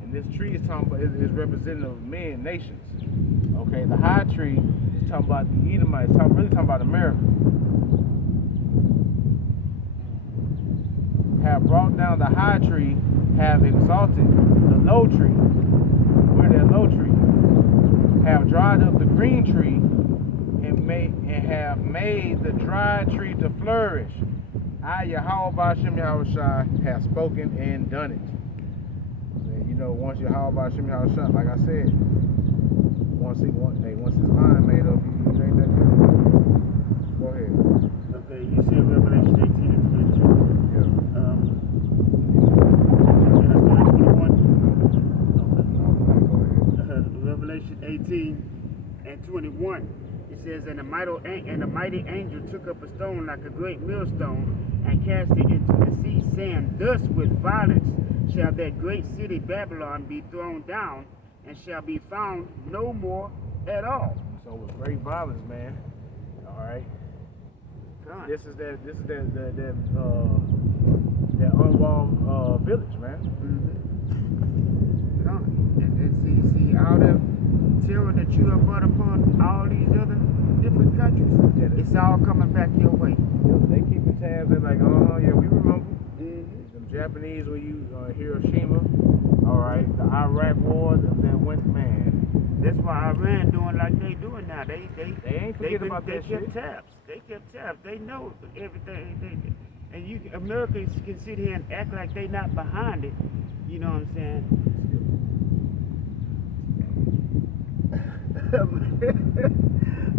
And this tree is talking about, is representative of men, nations. Okay, the high tree is talking about the Edomites, really talking about America. Have brought down the high tree, have exalted the low tree. We're that low tree. Have dried up the green tree, and have made the dry tree to flourish. I, Yahweh Ba'Shem Yahushua, have spoken and done it. And you know, once Yahweh Ba'Shem Yahushua, like I said, once his mind made up, you ain't nothing. Go ahead. Okay, you said Revelation 18 and 22. Yeah. And I started 21. Go ahead. Revelation 18 and 21. It says, and a mighty angel took up a stone like a great millstone and cast it into the sea, saying, thus with violence shall that great city Babylon be thrown down, and shall be found no more at all. So with great violence, man. All right. God. This is that unwalled village, man. Mm-hmm. God. And see all that terror that you have brought upon all these other different countries. It's all coming back your way. They keeping tabs. They're like, oh yeah, we remember. Them Japanese when you Hiroshima. All right, the Iraq war that went, man. That's why Iran doing like they doing now. They ain't forget about that shit. Kept tabs. They kept tabs. They know everything. And Americans can sit here and act like they not behind it. You know what I'm saying?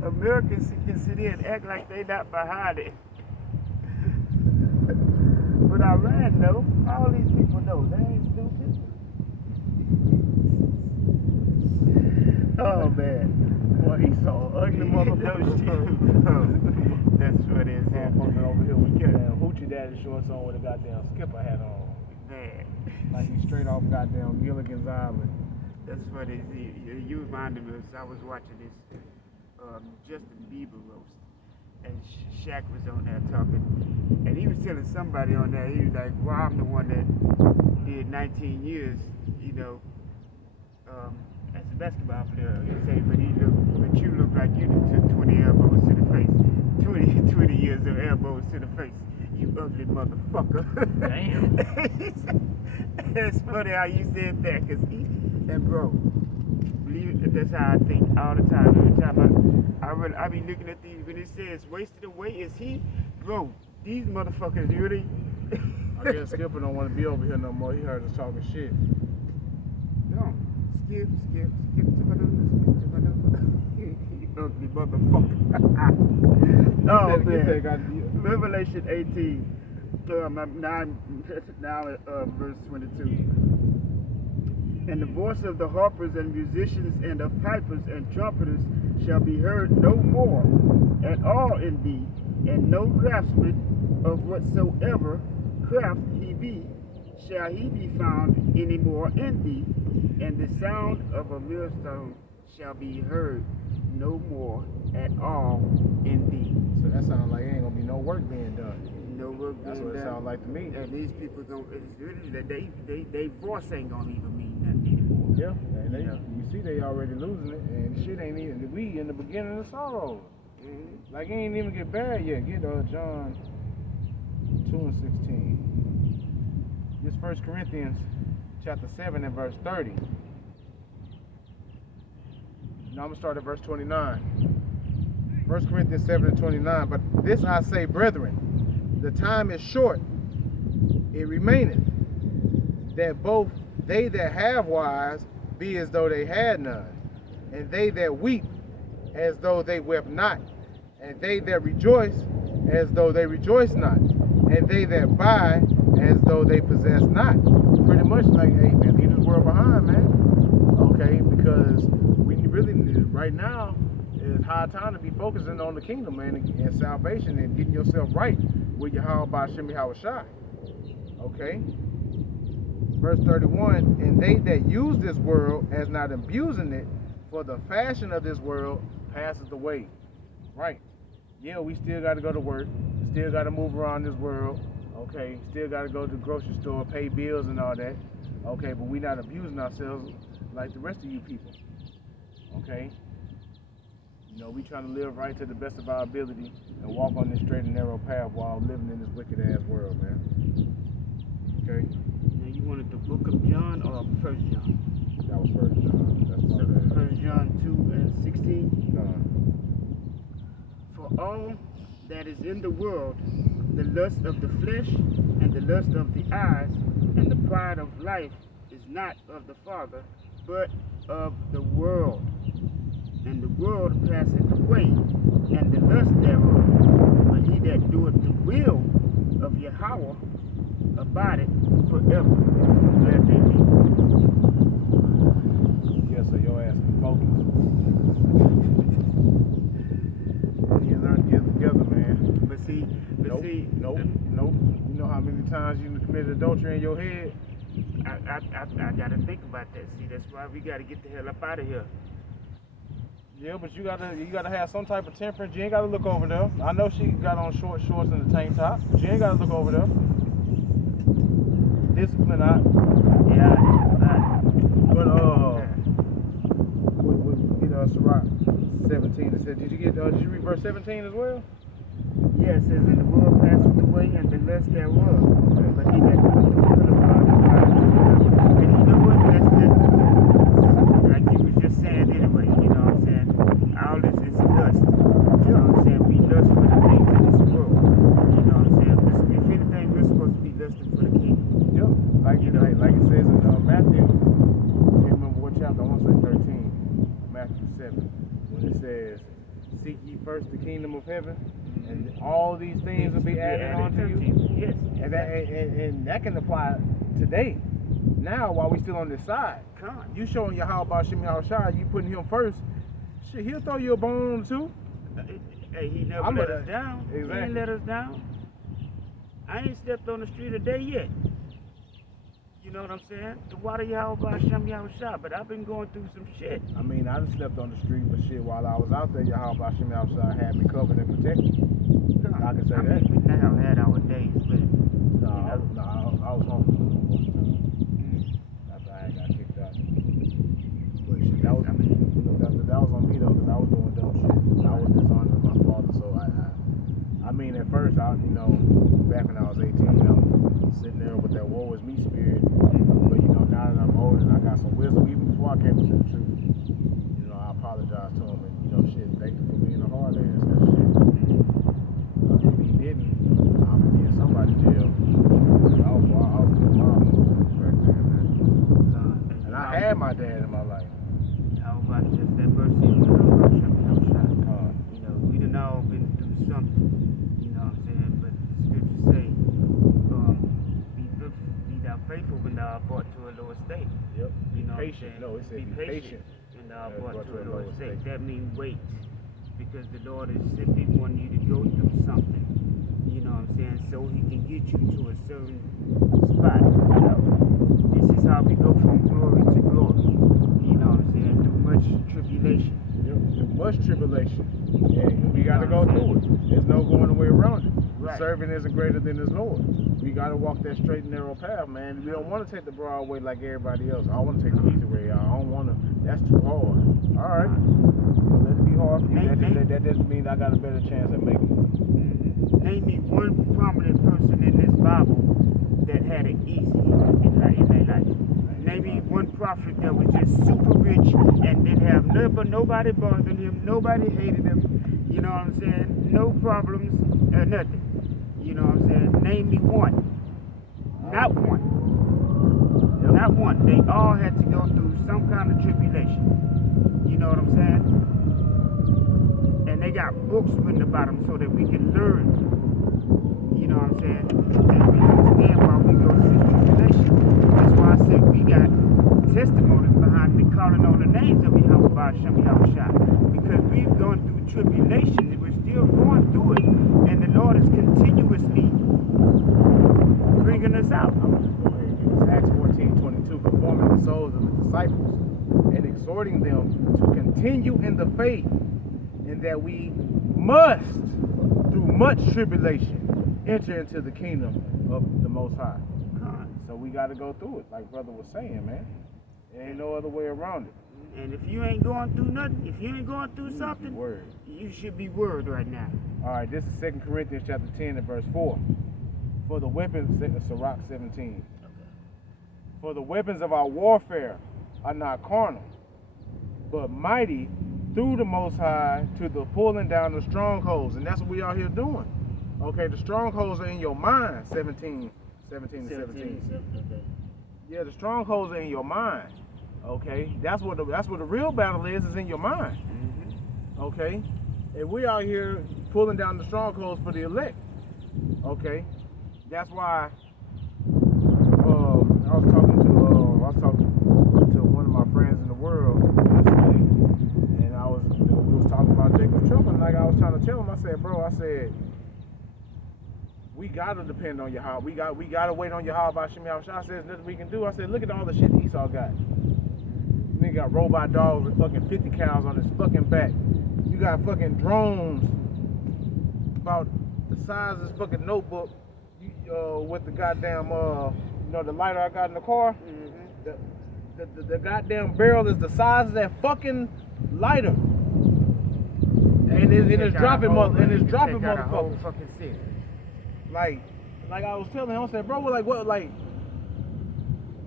Americans can sit here and act like they not behind it. But Iran know. All these people know. They ain't stupid. Oh man. Boy, he's so ugly motherfucker. That's what it is. Motherfucker over here, we carry that hoochie daddy shorts on with a goddamn skipper hat on. Man. Like he's straight off goddamn Gilligan's Island. That's what it is. You reminded me. I was watching this Justin Bieber roast, and Shaq was on there talking, and he was telling somebody on there, he was like, well, I'm the one that did 19 years, you know, as a basketball player. He said, but you look like you took 20 elbows to the face, 20 years of elbows to the face. You ugly motherfucker. Damn. It's funny how you said that, cause and bro, that's how I think all the time. Every time I be looking at these, when it says wasted away, is he, bro? These motherfuckers really. I guess Skipper don't want to be over here no more. He heard us talking shit. No, skip to my you ugly motherfucker. Oh man. Revelation 18, verse 22. And the voice of the harpers and musicians and of pipers and trumpeters shall be heard no more at all in thee, and no craftsman of whatsoever craft he be, shall he be found any more in thee, and the sound of a millstone shall be heard no more at all in thee. So that sounds like ain't gonna be no work being done. No work being done. That's what it sounds like to me. And these people it's really that they voice ain't gonna even mean nothing anymore. Yeah, and you see they already losing it, and shit ain't even, we in the beginning of sorrow. Mm-hmm. Like it ain't even get bad yet. Get John 2 and 16. This 1 Corinthians chapter 7 and verse 30. Now I'm going to start at verse 29. 1 Corinthians 7 and 29. But this I say, brethren, the time is short, it remaineth, that both they that have wives be as though they had none, and they that weep as though they wept not, and they that rejoice as though they rejoice not, and they that buy as though they possess not. Pretty much like, hey man, leave this world behind, man. Okay, because we really, right now, it's high time to be focusing on the kingdom, man, and salvation, and getting yourself right with Yahweh Ba'Shem Yahushua. Okay? Verse 31, and they that use this world as not abusing it, for the fashion of this world passes away. Right. Yeah, we still got to go to work. Still got to move around this world. Okay, still got to go to the grocery store, pay bills and all that. Okay, but we not abusing ourselves like the rest of you people. Okay? You know, we trying to live right to the best of our ability and walk on this straight and narrow path while living in this wicked ass world, man. Okay? Now you wanted the book of John or 1 John? That was 1 John. That's my bad. 1 John 2:16. For all that is in the world, the lust of the flesh and the lust of the eyes and the pride of life is not of the Father, but of the world. And the world passeth away, and the lust thereof. But he that doeth the will of Yahweh abideth forever. Glad they be. Yeah, so your ass can focus. You learn to get together, man. But see, Nope. You know how many times you committed adultery in your head? I gotta think about that. See, that's why we gotta get the hell up out of here. Yeah, but you gotta have some type of temperance. You ain't gotta look over there. I know she got on short shorts and a tank top, but you ain't gotta look over there. Discipline out. Yeah, But Sirach 17. It said, did you read verse 17 as well? yeah, it says, and the world passeth away, and the lust thereof. But he that doeth the will of God abideth forever. And you know what? That's like you was just saying anyway. You know what I'm saying? All this is lust. You know what I'm saying? We lust for the things of this world. You know what I'm saying? If anything, we're supposed to be lusting for the kingdom. Yep. Like it says in Matthew, I can't remember what chapter, I want to say 13, Matthew 7, when it says, seek ye first the kingdom of heaven, and all these things will be added onto you. Yes. And that can apply today. Now, while we still on this side, you showing your how about Shimmy Shai, you putting him first. Shit, he'll throw you a bone too. Hey, he never let us down. Exactly. He ain't let us down. I ain't stepped on the street a day yet. You know what I'm saying? The water Yahweh Shem Yahushua, but I've been going through some shit. I mean, I done slept on the street, but shit, while I was out there, Yahweh Shem Yahushua had me covered and protected. I can say that. We now had our days, but I was home. After I got kicked out. But shit, that was on me though, because I was doing dumb shit. I was dishonoring my father, so I mean, at first, back when I was 18, I'm sitting there with that woe is me spirit. But now that I'm older and I got some wisdom, even before I came to the truth, I apologize to him and shit, thank you for being a hard ass. That shit. If he didn't, I would be in somebody's jail. I was with mom back then, man. And I had my dad in my life. How about just that mercy of Yahweh Shem Yahushua? We done all been through something. You know what I'm saying? But the scriptures say, be thou faithful when thou art brought to a lower state. Yep. You know patient. what I'm saying? No, it said be patient. When thou art brought to a lower state. That means wait. Because the Lord is simply wanting you to go through something. You know what I'm saying? So he can get you to a certain spot. This is how we go from glory to glory. You know what I'm saying? Through much tribulation. Yep. Through much tribulation. And we got to go through it. There's no going away around it. Right. Serving isn't greater than his Lord. We got to walk that straight and narrow path, man. We don't want to take the broad way like everybody else. I want to take the easy way. I don't want to. That's too hard. All right. Well, let it be hard for you. That doesn't mean I got a better chance at making it. Name me one prominent person in this Bible that had it easy in their life. Name me one prophet that was just super rich and didn't have nobody bothering him, nobody hated him. You know what I'm saying? No problems, nothing. You know what I'm saying? Name me one. Not one. Yep. Not one. They all had to go through some kind of tribulation. You know what I'm saying? And they got books written about them so that we can learn. You know what I'm saying? And we understand why we go through tribulation. That's why I said we got testimonies behind me calling on the names of Yahweh Shem Yahushua. Because we've gone through tribulation and we're still going through it. And the Lord is continuously bringing us out. Acts 14:22, conforming the souls of the disciples and exhorting them to continue in the faith, and that we must, through much tribulation, enter into the kingdom of the Most High. God. So we got to go through it, like brother was saying, man. There ain't no other way around it. And if you ain't going through nothing, if you ain't going through something, word. you should be worried right now. All right, this is 2 Corinthians chapter 10 and verse 4. For the weapons, Sirach 17. For the weapons of our warfare are not carnal, but mighty through the Most High to the pulling down the strongholds. And that's what we out here doing. Okay, the strongholds are in your mind, 17 and 17. Okay. Yeah, the strongholds are in your mind. Okay, that's what the real battle is in your mind. Mm-hmm. Okay, and we out here pulling down the strongholds for the elect. Okay, that's why I was talking to one of my friends in the world yesterday, and we was talking about Jacob Trump, and like I was trying to tell him, I said, bro, we gotta depend on Yahweh. We gotta wait on Yahweh by Shem Yahweh. I said, there's nothing we can do. I said, look at all the shit Esau got. Nigga got robot dogs with fucking 50 cows on his fucking back. You got fucking drones about the size of this fucking notebook with the goddamn, the lighter I got in the car. Mm-hmm. The goddamn barrel is the size of that fucking lighter. And it's dropping motherfuckers. Fucking city. Like I was telling him, I said, bro, like,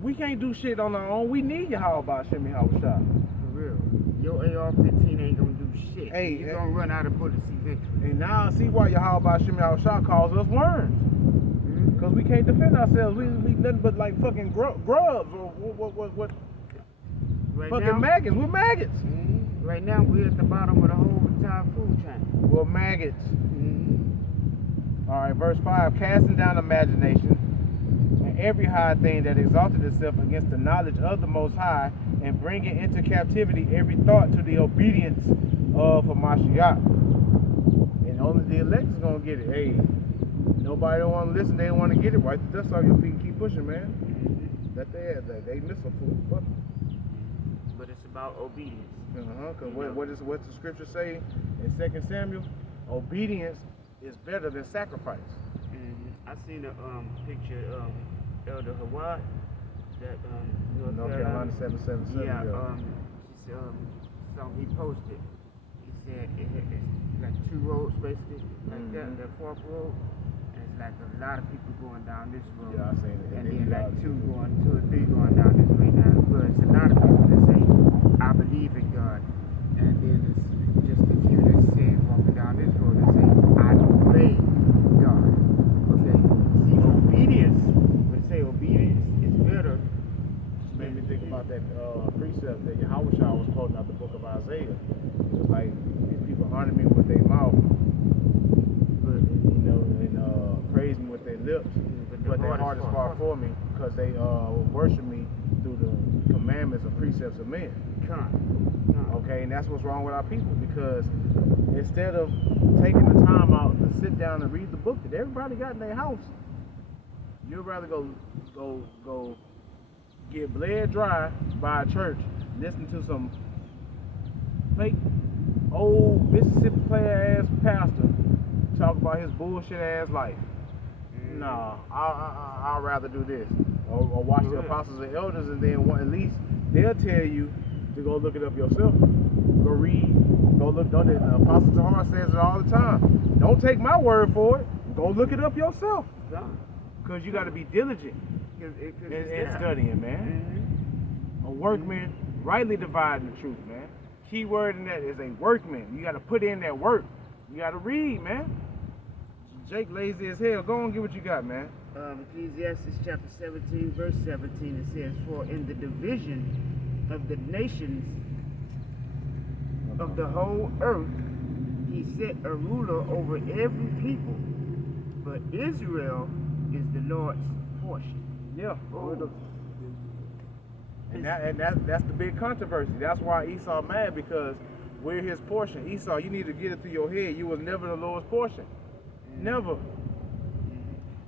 we can't do shit on our own. We need Yahweh by Shem Yahweh Shah. For real. Your AR-15 ain't gonna do shit. Hey, you're gonna run out of bullets eventually. And now I see why Yahweh by Shem Yahweh Shah calls us worms. Because we can't defend ourselves. We nothing but like fucking grubs or what Right fucking now, maggots. We're maggots. Mm-hmm. Right now, we're at the bottom of the whole entire food chain. We're maggots. Mm-hmm. All right, verse 5, casting down imagination and every high thing that exalted itself against the knowledge of the Most High, and bringing into captivity every thought to the obedience of Hamashiach. And only the elect is going to get it. Hey, nobody don't want to listen. They don't want to get it. Wipe the dust off your feet and keep pushing, man. Let they miss a fool. Fuck. But it's about obedience. Because what's the scripture say in 2 Samuel? Obedience is better than sacrifice. I seen a picture of Elder Hawaii that North Carolina 777. Yeah, so he posted. He said it's like two roads basically, like that fork road. And it's like a lot of people going down this road. Yeah, I seen it. And then like two or three going down this way now. But it's a lot of people that say, I believe in God. And then it's just a few that say, walking down this road, that say, I obey God. Okay? See, obedience, when they say obedience is better. Made me think about that precept that Yahweh Shah was quoting out the book of Isaiah. It's like, if people honor me with their mouth, but and praise me with their lips, but their heart is far from me, because they worship me through the commandments and precepts of men. Okay, and that's what's wrong with our people, because instead of taking the time out to sit down and read the book that everybody got in their house, you'd rather go get bled dry by a church, listen to some fake old Mississippi player ass pastor talk about his bullshit ass life. Nah, I'd rather do this, or watch the apostles and elders, and then at least they'll tell you to go look it up yourself. Go read, go look. Don't the Apostle Tahar says it all the time. Don't take my word for it. Go look it up yourself. Because you got to be diligent in studying, man. A workman rightly dividing the truth, man. Key word in that is a workman. You got to put in that work. You got to read, man. Jake lazy as hell. Go on, get what you got, man. Ecclesiastes chapter 17, verse 17, it says, for in the division of the nations of the whole earth, he set a ruler over every people, but Israel is the Lord's portion. Yeah. Oh. And that's the big controversy. That's why Esau mad, because we're his portion. Esau, you need to get it through your head. You was never the Lord's portion. Never.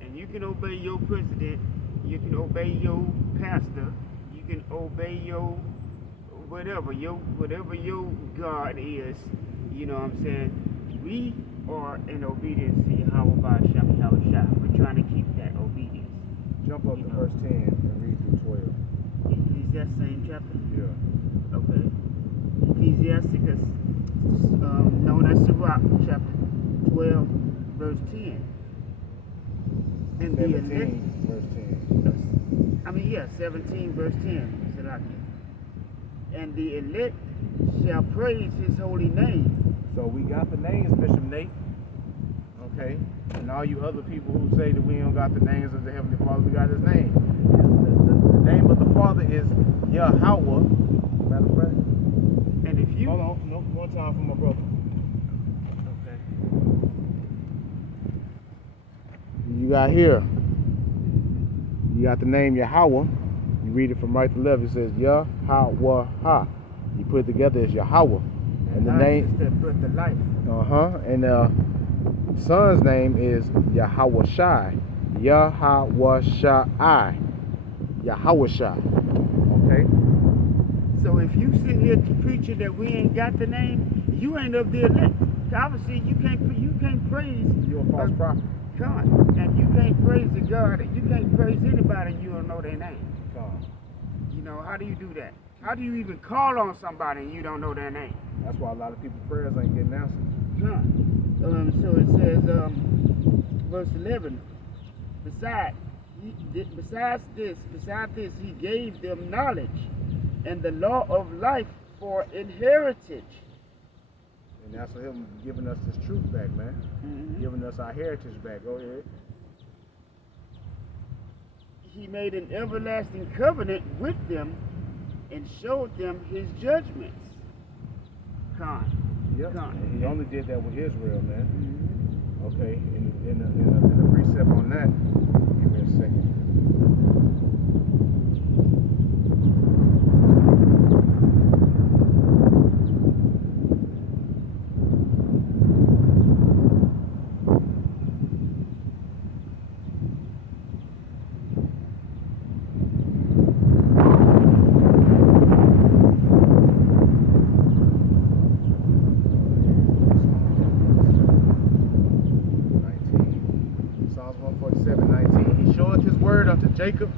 And you can obey your president, you can obey your pastor, you can obey your whatever your God is, you know what I'm saying? we are in obedience to Yahweh by Shem Yahushua. We're trying to keep that obedience. Jump up to verse 10 and read through 12. Is that same chapter? Yeah. Okay. Ecclesiasticus, known as Sirach, chapter 12, verse 10. And 17, verse 10. 17, verse 10. Sirach. And the elect shall praise his holy name. So we got the names, Bishop Nate. Okay? And all you other people who say that we don't got the names of the Heavenly Father, we got his name. The name of the Father is Yahweh. Matter of fact. And if you... Hold on. No, one time for my brother. Okay. You got here. You got the name Yahweh. You read it from right to left. It says Yahweh. You put it together as Yahweh. And the name... But the life. And the son's name is Yahweh Shai. Yahweh Shai. Yahweh Shai. Okay? So if you sit here preaching that we ain't got the name, you ain't of the elect. Obviously, you can't praise. You're a false prophet. God, and you can't praise the God. You can't praise anybody. You don't know their name. God. You know, how do you do that? How do you even call on somebody and you don't know their name? That's why a lot of people's prayers ain't getting answered. God. So it says, verse 11. Besides this, he gave them knowledge and the law of life for inheritance. And that's for him giving us this truth back, man. Mm-hmm. Giving us our heritage back. Go ahead. He made an everlasting covenant with them and showed them his judgments. Yep. And he only did that with Israel, man. Mm-hmm. Okay. In a precept on that, give me a second. Unto Jacob,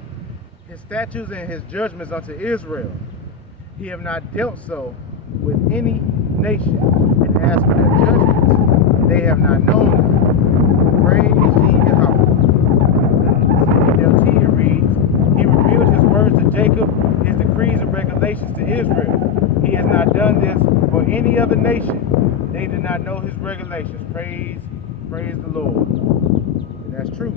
his statutes and his judgments unto Israel. He have not dealt so with any nation, and as for their judgments, they have not known them. Praise ye Yahweh. NLT reads, he revealed his words to Jacob, his decrees and regulations to Israel. He has not done this for any other nation. They did not know his regulations. Praise the Lord. And that's true.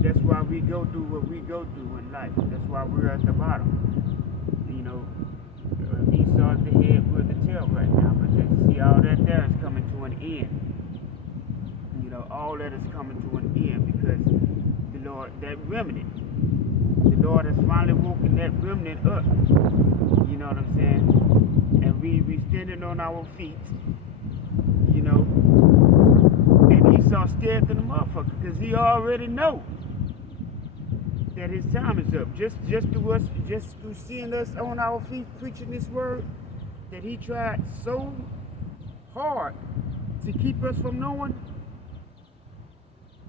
That's why we go through what we go through in life. That's why we're at the bottom. You know, Esau's the head, we're the tail right now. But see, all that there is coming to an end. You know, all that is coming to an end because the Lord, that remnant, the Lord has finally woken that remnant up. You know what I'm saying? And we standing on our feet, you know. And Esau scared to the motherfucker because he already know that his time is up. Just through seeing us on our feet preaching this word, that he tried so hard to keep us from knowing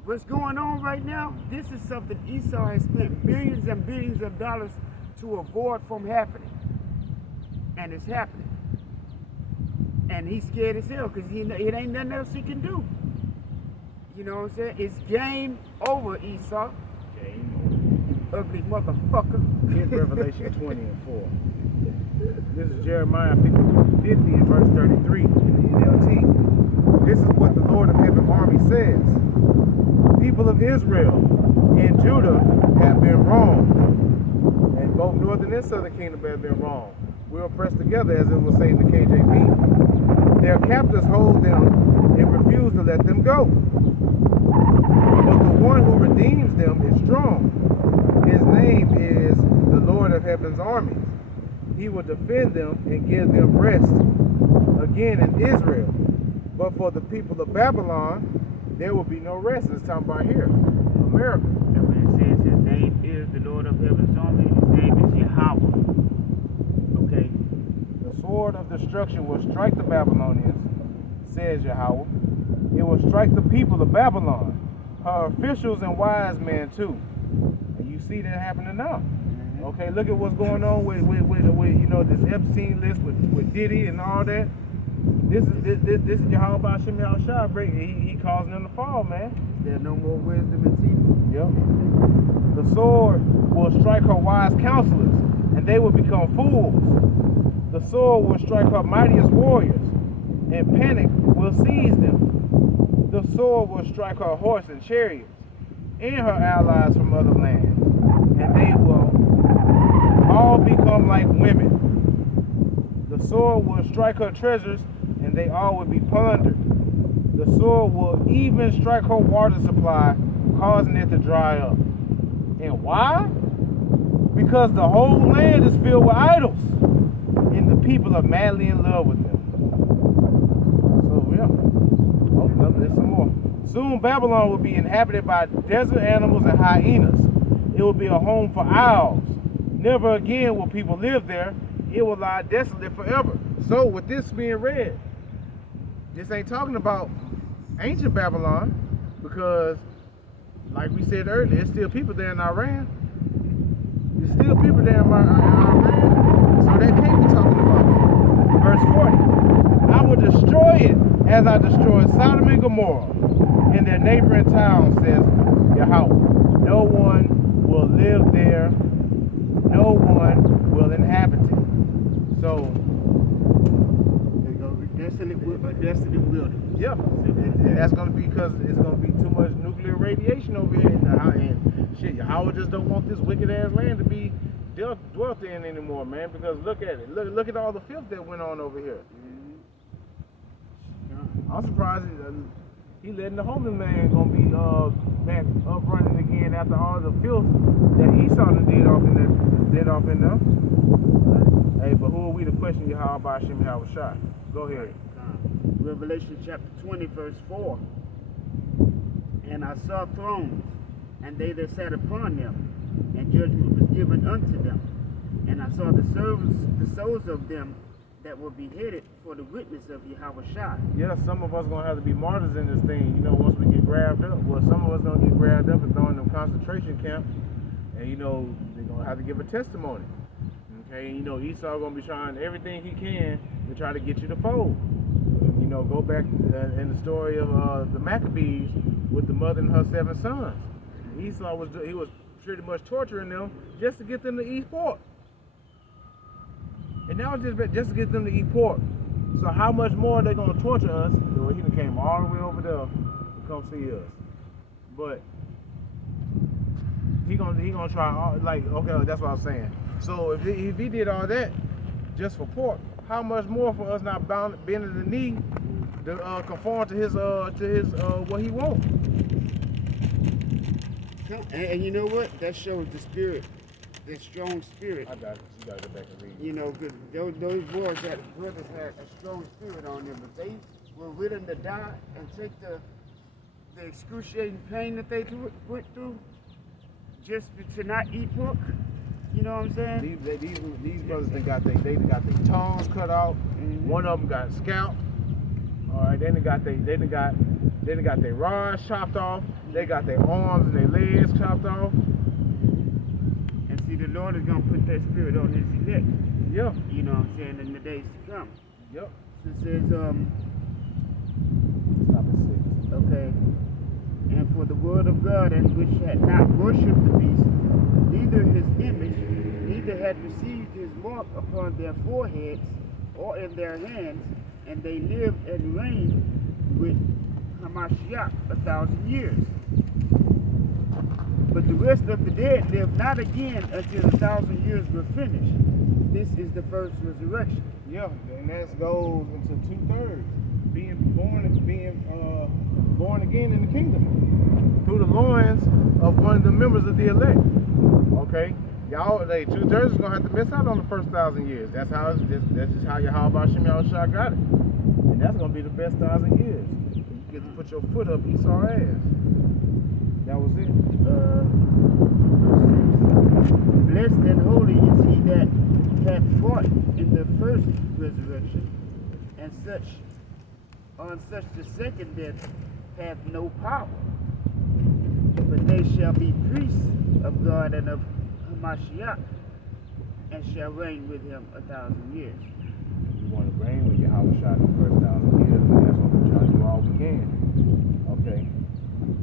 what's going on right now. This is something Esau has spent billions and billions of dollars to avoid from happening. And it's happening. And he's scared as hell because it ain't nothing else he can do. You know what I'm saying? It's game over, Esau. Game over. Ugly motherfucker. Here's Revelation 20 and 4. This is Jeremiah 50 and verse 33 in the NLT. This is what the Lord of Heaven Army says. People of Israel and Judah have been wronged. And both northern and southern kingdom have been wronged. We're oppressed together, as it was saying in the KJV. Their captors hold them and refuse to let them go. But the one who redeems them is strong. His name is the Lord of Heaven's armies. He will defend them and give them rest again in Israel. But for the people of Babylon, there will be no rest. It's talking about here, America. And when it says his name is the Lord of Heaven's armies, his name is Yahweh. destruction will strike the Babylonians, says Yahweh. It will strike the people of Babylon, her officials and wise men too. And you see that happening now. Okay, look at what's going on with you know, this Epstein list with Diddy and all that. This is Yahweh Ba'Shem Yahushua break. He causing them to fall, man. There's no more wisdom in people. Yep. The sword will strike her wise counselors, and they will become fools. The sword will strike her mightiest warriors, and panic will seize them. The sword will strike her horse and chariots, and her allies from other lands, and they will all become like women. The sword will strike her treasures, and they all will be plundered. The sword will even strike her water supply, causing it to dry up. And why? Because the whole land is filled with idols, and the people are madly in love with them. So yeah. Oh, there's some more. Soon Babylon will be inhabited by desert animals and hyenas. It will be a home for owls. Never again will people live there. It will lie desolate forever. So with this being read, this ain't talking about ancient Babylon, because like we said earlier, there's still people there in Iran. There's still people there in Iran. So that can't be talking about it. Verse 40. I will destroy it as I destroyed Sodom and Gomorrah and their neighboring towns, says Yahweh. No one will live there. No one will inhabit it. So they go desolate wilderness. Yeah, and that's gonna be because it's gonna be too much nuclear radiation over here, and shit, Yahweh just don't want this wicked ass land to be dwelt in anymore, man. Because look at it, look at all the filth that went on over here. I'm surprised he letting the holy man gonna be back up running again after all the filth that Esau done did off in there. Hey, but who are we to question Yahweh Ba'Shem Yahushua? Go ahead. Revelation chapter 20, verse 4. And I saw thrones, and they that sat upon them, and judgment was given unto them. And I saw the souls of them that were beheaded for the witness of Yahushua. Yeah, some of us gonna have to be martyrs in this thing, you know, once we get grabbed up. Well, some of us gonna get grabbed up and thrown in them concentration camps, and you know, they're gonna have to give a testimony. Okay, and you know, Esau gonna be trying everything he can to try to get you to fold. You know, go back in the story of the Maccabees with the mother and her 7 sons. Esau was pretty much torturing them just to get them to eat pork. And now it's just to get them to eat pork. So how much more are they gonna torture us? Well, he done came all the way over there to come see us. But he gonna try like, okay, that's what I was saying. So if he did all that just for pork, how much more for us not bending the knee to conform to his what he wants? And you know what? That shows the spirit, the strong spirit. I got it. You gotta go back and read. You know, because those brothers had a strong spirit on them, but they were willing to die and take the excruciating pain that they went through just to not eat pork. You know what I'm saying? These brothers they got their tongues cut out. Mm-hmm. One of them got scalped. All right, then they got their rods chopped off. They got their arms and their legs chopped off. And see, the Lord is gonna put that spirit on His elect. Yeah. You know what I'm saying, in the days to come. Yep. It says, Stop at 6. Okay. And for the word of God, and which had not worshipped the beast, neither his image, neither had received his mark upon their foreheads or in their hands, and they lived and reigned with Hamashiach 1,000 years. But the rest of the dead lived not again until 1,000 years were finished. This is the first resurrection. Yeah, and that goes into 2/3, being born again in the kingdom through the loins of one of the members of the elect. Okay, y'all, 2/3 is gonna have to miss out on the first 1,000 years. That's just how Yahweh Ba'Shem Yahushua got it, and that's gonna be the best 1,000 years. You get to put your foot up Esau's ass. That was it. Blessed and holy is he that had fought in the first resurrection, and on such the second death have no power. But they shall be priests of God and of Hamashiach, and shall reign with him 1,000 years. We want to reign with Yahweh Shai the first 1,000 years, and that's what we're trying to do all we can. Okay.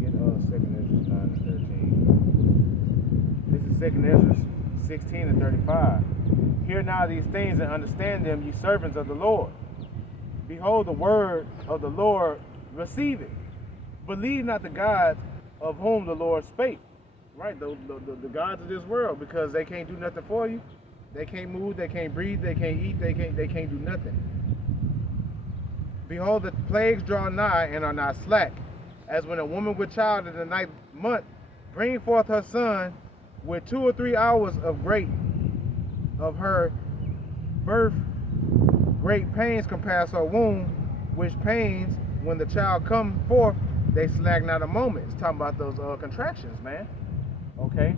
Get 2nd Ezra 9 and 13. This is 2nd Ezra 16 and 35. Hear now these things and understand them, ye servants of the Lord. Behold, the word of the Lord, receive it. Believe not the gods of whom the Lord spake. Right, the gods of this world, because they can't do nothing for you. They can't move, they can't breathe, they can't eat, they can't do nothing. Behold, the plagues draw nigh and are not slack, as when a woman with child in the 9th month bring forth her son with 2 or 3 hours of her birth, great pains compass her womb, which pains when the child come forth, they slack not a moment. It's talking about those contractions, man. Okay?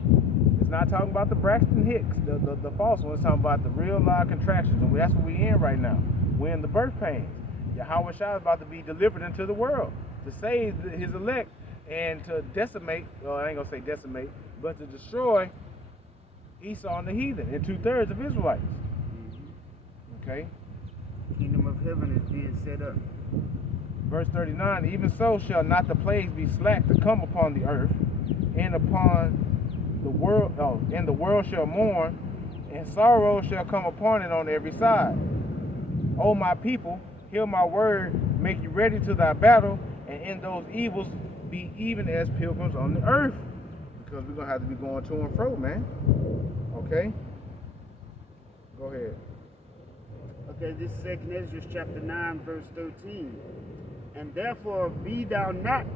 It's not talking about the Braxton Hicks, the false one. It's talking about the real live contractions, and that's what we're in right now. We're in the birth pains. Yahweh Shai is about to be delivered into the world to save his elect and to decimate, I ain't gonna say decimate, but to destroy Esau and the heathen and 2/3 of Israelites. Okay? The kingdom of heaven is being set up. Verse 39, even so shall not the plagues be slack to come upon the earth, and upon the world, and the world shall mourn, and sorrow shall come upon it on every side. O my people, hear my word, make you ready to thy battle, and in those evils be even as pilgrims on the earth. Because we're going to have to be going to and fro, man. Okay? Go ahead. Okay, this is 2nd Ezra chapter 9, verse 13. And therefore be thou not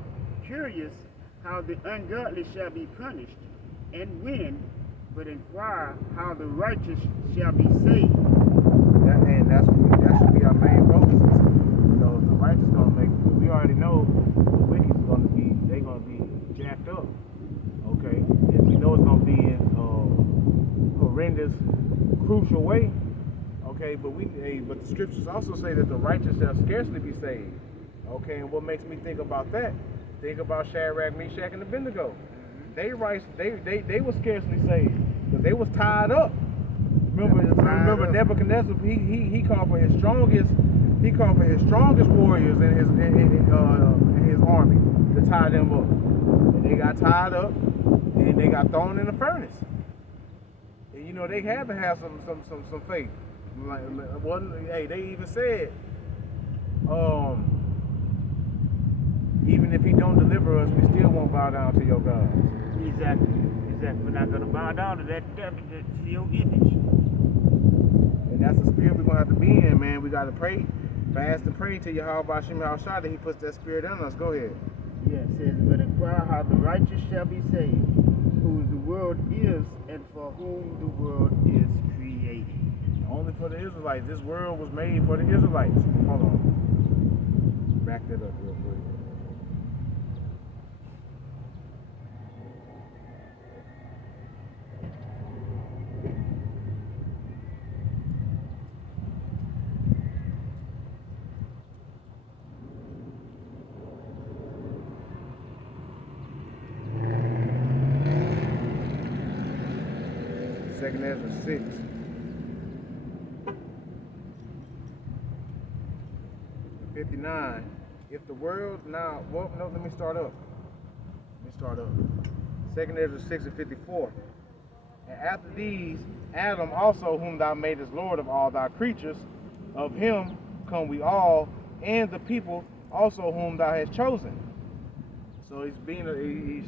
curious how the ungodly shall be punished, and when, but inquire how the righteous shall be saved. That should be our main focus. You know, the righteous gonna make. We already know the wicked is gonna be. They're gonna be jacked up. Okay, and we know it's gonna be in horrendous, crucial way. Okay, but the scriptures also say that the righteous shall scarcely be saved. Okay, and what makes me think about that? Think about Shadrach, Meshach, and Abednego. They were scarcely saved because they was tied up. Remember Nebuchadnezzar? He called for his strongest. He called for his strongest warriors in his army to tie them up. And they got tied up, and they got thrown in the furnace. And you know they had to have some faith. They even said, even if he don't deliver us, we still won't bow down to your God. Exactly. We're not going to bow down to that to your image. And that's the spirit we're going to have to be in, man. We got to pray, fast and pray to Yahweh Hashem Yahushua that he puts that spirit in us. Go ahead. Yeah, it says, but inquire how the righteous shall be saved, whose the world is, and for whom the world is created. Only for the Israelites. This world was made for the Israelites. Hold on. Back that up real quick. Second Ezra 6. If the world now, well, no, let me start up. Second Ezra 6 and 54. And after these, Adam also, whom thou madest Lord of all thy creatures, of him come we all, and the people also whom thou hast chosen. So he's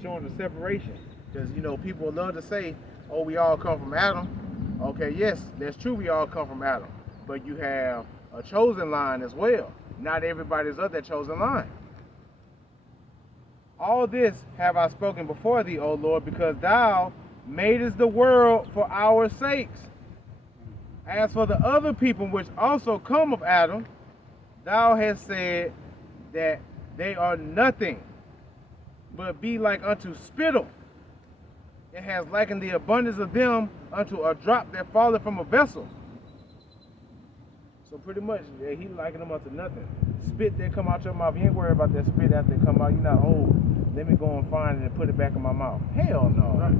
showing the separation. Because, you know, people love to say, oh, we all come from Adam. Okay, yes, that's true, we all come from Adam. But you have a chosen line as well. Not everybody's of that chosen line. All this have I spoken before thee, O Lord, because thou madest the world for our sakes. As for the other people which also come of Adam, thou hast said that they are nothing, but be like unto spittle. It has likened the abundance of them unto a drop that falleth from a vessel. So pretty much, yeah, he likened them up to nothing. Spit that come out your mouth, you ain't worried about that spit after it come out. You're not, oh, let me go and find it and put it back in my mouth. Hell no. Right.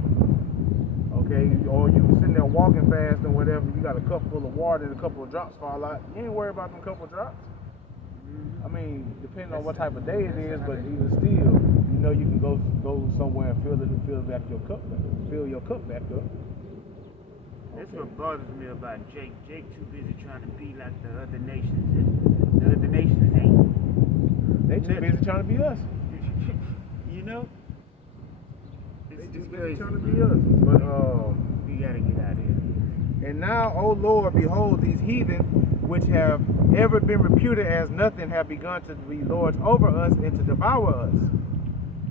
Okay, or you sitting there walking fast and whatever, you got a cup full of water and a couple of drops fall out. You ain't worried about them couple of drops. I mean, depending on what type of day it is, but even still, you know you can go somewhere and fill back your cup back up. That's what bothers me about Jake. Jake too busy trying to be like the other nations, and the other nations ain't. They too busy trying to be us. You know? It's They too busy crazy. trying to be us. But We gotta get out of here. and now, O Lord, behold, these heathen, which have ever been reputed as nothing, have begun to be lords over us and to devour us.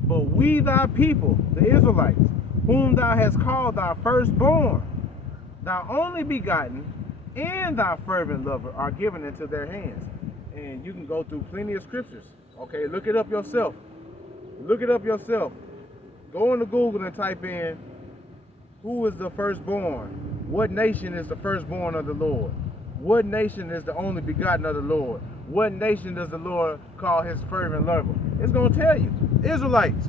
But we, thy people, the Israelites, whom thou hast called thy firstborn, thy only begotten, and thy fervent lover, are given into their hands. And you can go through plenty of scriptures. Okay, look it up yourself. Look it up yourself. Go into Google and type in, who is the firstborn? What nation is the firstborn of the Lord? What nation is the only begotten of the Lord? What nation does the Lord call his fervent lover? It's going to tell you. Israelites.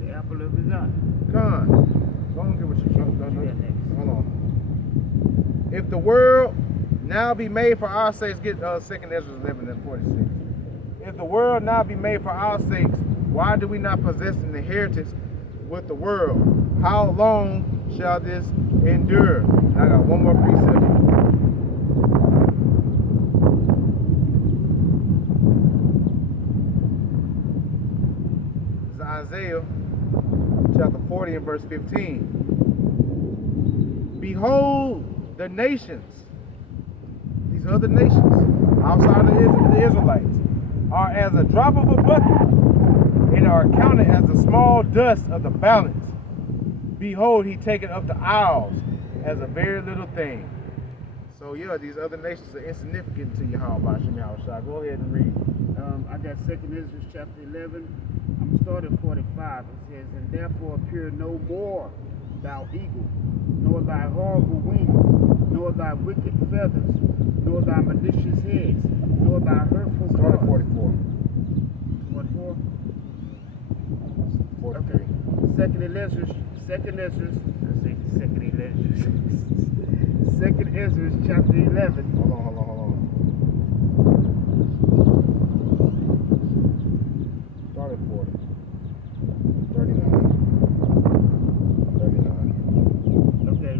The apple of his eye. Con. Go on, get what you trying to Do that next. Hold on. If the world now be made for our sakes, get 2nd Ezra 11 and 46. If the world now be made for our sakes, why do we not possess an inheritance with the world? How long shall this endure? And I got one more precept. This is Isaiah chapter 40 and verse 15. Behold, the nations, these other nations, outside of the Israelites, are as a drop of a bucket, and are counted as the small dust of the balance. Behold, he taketh up the isles as a very little thing. So yeah, these other nations are insignificant to Yahweh Shem Yahushua. Go ahead and read. I got 2nd Ezra chapter 11. I'm starting at 45. It says, and therefore appear no more thou eagle, nor thy horrible wings, nor thy wicked feathers, nor thy malicious heads, nor thy hurtful Start at thoughts. 44. 44? 43. Second Ezra, Second Ezra chapter 11. Hold on. Start at 40. 39. Okay.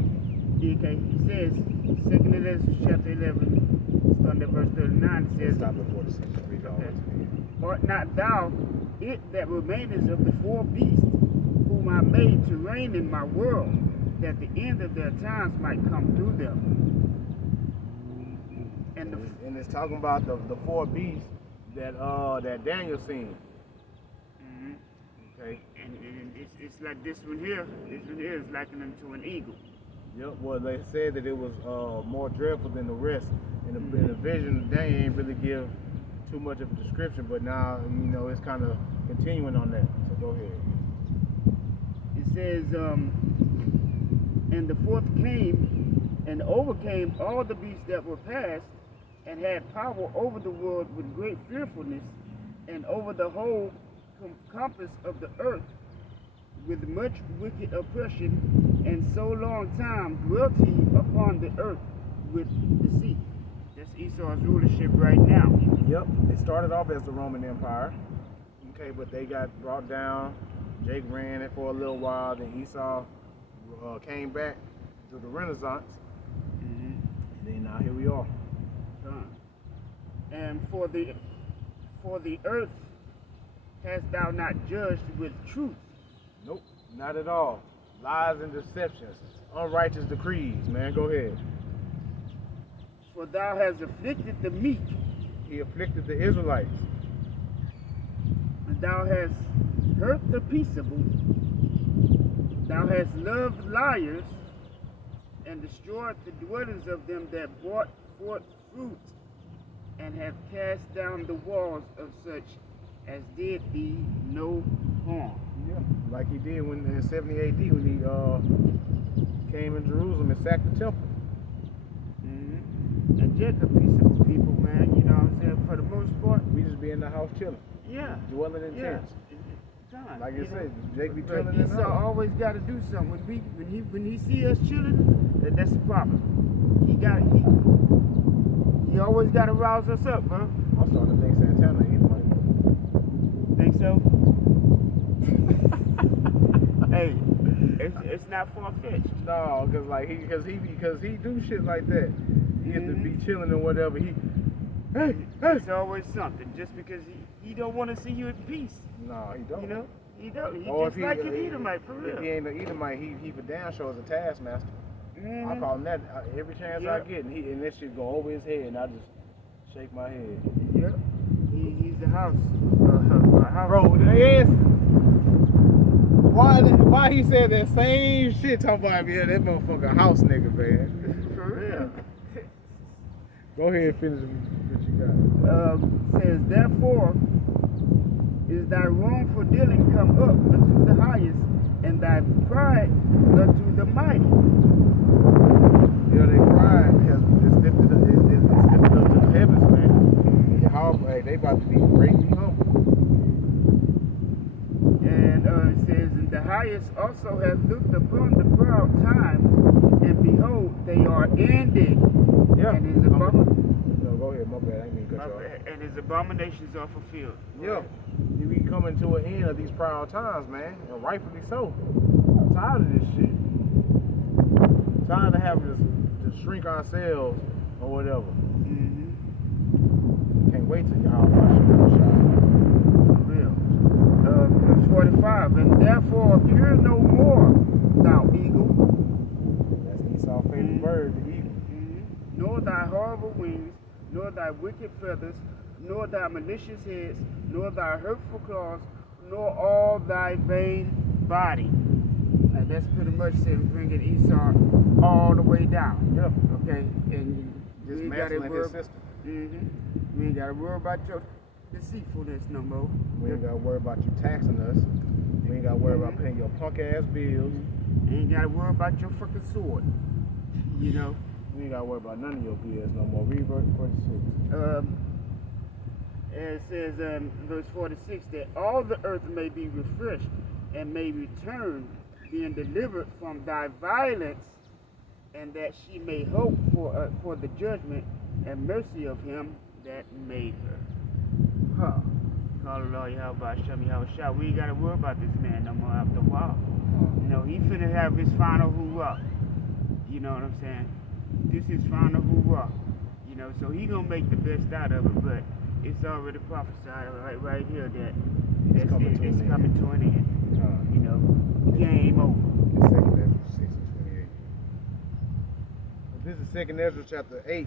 It says, Second Ezra chapter 11, starting at verse 39, it says, Stop at 46. Read all okay. this. Art not thou it that remainest of the four beasts, whom I made to reign in my world, that the end of their times might come through them? And it's talking about the four beasts that Daniel seen. Mhm. Okay. And it's like this one here. This one here is likened unto an eagle. Yep. Well, they said that it was more dreadful than the rest. In the vision, Daniel ain't really give too much of a description, but now it's kind of continuing on that. So go ahead. It says, and the fourth came and overcame all the beasts that were past, and had power over the world with great fearfulness, and over the whole compass of the earth with much wicked oppression, and so long time dwelt he upon the earth with deceit. That's Esau's rulership right now. Yep. They started off as the Roman Empire. Okay, but they got brought down. Jake ran it for a little while. Then Esau came back to the Renaissance. And then now here we are. And for the earth hast thou not judged with truth? Nope, not at all. Lies and deceptions, unrighteous decrees. Man, go ahead. For thou hast afflicted the meek, He afflicted the Israelites. and thou hast hurt the peaceable. Thou hast loved liars, and destroyed the dwellings of them that brought forth fruit, and have cast down the walls of such as did thee no harm. Yeah, like he did when in 70 AD when he came in Jerusalem and sacked the temple. And just a peaceable people, man. You know what I'm saying? For the most part. We just be in the house chilling, Yeah. dwelling in Yeah. tents. John, Like you know? say, Jake be But chilling in the Esau house. always got to do something. When he see us chilling, that's the problem. He always got to rouse us up, bro. I'm starting to think Santana Edomite. Think so? Hey, it's not far fetched. No, cause he do shit like that. He get to be chilling and whatever. Hey. It's always something. Just because he don't want to see you at peace. No, he don't. You know, he don't. He Or just like an Edomite for real. If he ain't an Edomite, he for damn sure is a taskmaster. I call him that every chance I get, and that shit go over his head, and I just shake my head. Yep. He's the house. House. Bro, yes. Why he said that same shit talking about me? Yeah, that motherfucker house nigga, man. For real. Go ahead and finish what you got. Says, therefore, is thy wrongful dealing come up unto the highest, and thy pride unto the mighty. Yeah, they pride is lifted up, it's lifted up to the heavens, man. Hey, they about to be greatly humble. And it says, and the highest also has looked upon the proud times, and behold, they are ended. Yeah. And his No, go ahead, my bad. I didn't mean to cut you off. and his abominations are fulfilled. Yeah. We coming to an end of these proud times, man. And rightfully so. I'm tired of this shit. Tired of having to shrink ourselves or whatever. Can't wait till y'all watch For real. Verse 45, and therefore appear no more, thou eagle. That's Esau's favorite bird, the eagle. Nor thy horrible wings, nor thy wicked feathers, nor thy malicious heads, nor thy hurtful claws, nor all thy vain body. And that's pretty much saying bringing Esau all the way down. Yep. Okay? And Just we ain't got to mastering worry. his system. We ain't got to worry about your deceitfulness no more. We ain't got to worry about you taxing us. We ain't got to worry about paying your punk ass bills. Ain't got to worry about your fucking sword. You know? We ain't got to worry about none of your BS no more. Read verse 46. It says in verse 46 that all the earth may be refreshed and may return, being delivered from thy violence, and that she may hope for the judgment and mercy of him that made her. Huh. Call the Lord Yahweh, show me how to shout. We ain't got to worry about this man no more after a while. You know, he finna have his final hoorah. You know what I'm saying? This is final hoorah. You know, so he gonna make the best out of it, but it's already prophesied right here that it's coming to an end. You know, game over. This is 2 Ezra chapter 8,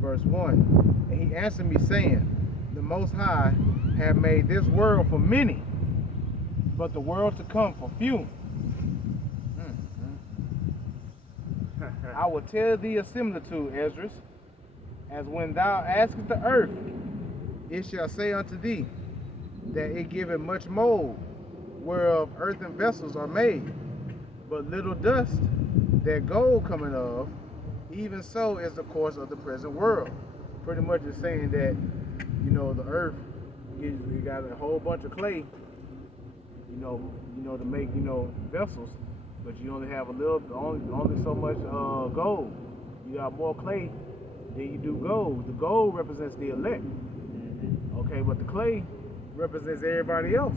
verse 1. And he answered me, saying, the Most High have made this world for many, but the world to come for few. I will tell thee a similitude, Esdras, as when thou askest the earth, it shall say unto thee, that it giveth much mold, whereof earthen vessels are made, but little dust that gold coming of, even so is the course of the present world. Pretty much it's saying that, you know, the earth, you got a whole bunch of clay, you know, to make, you know, vessels, but you only have only so much gold. You got more clay than you do gold. The gold represents the elect. Okay, but the clay represents everybody else.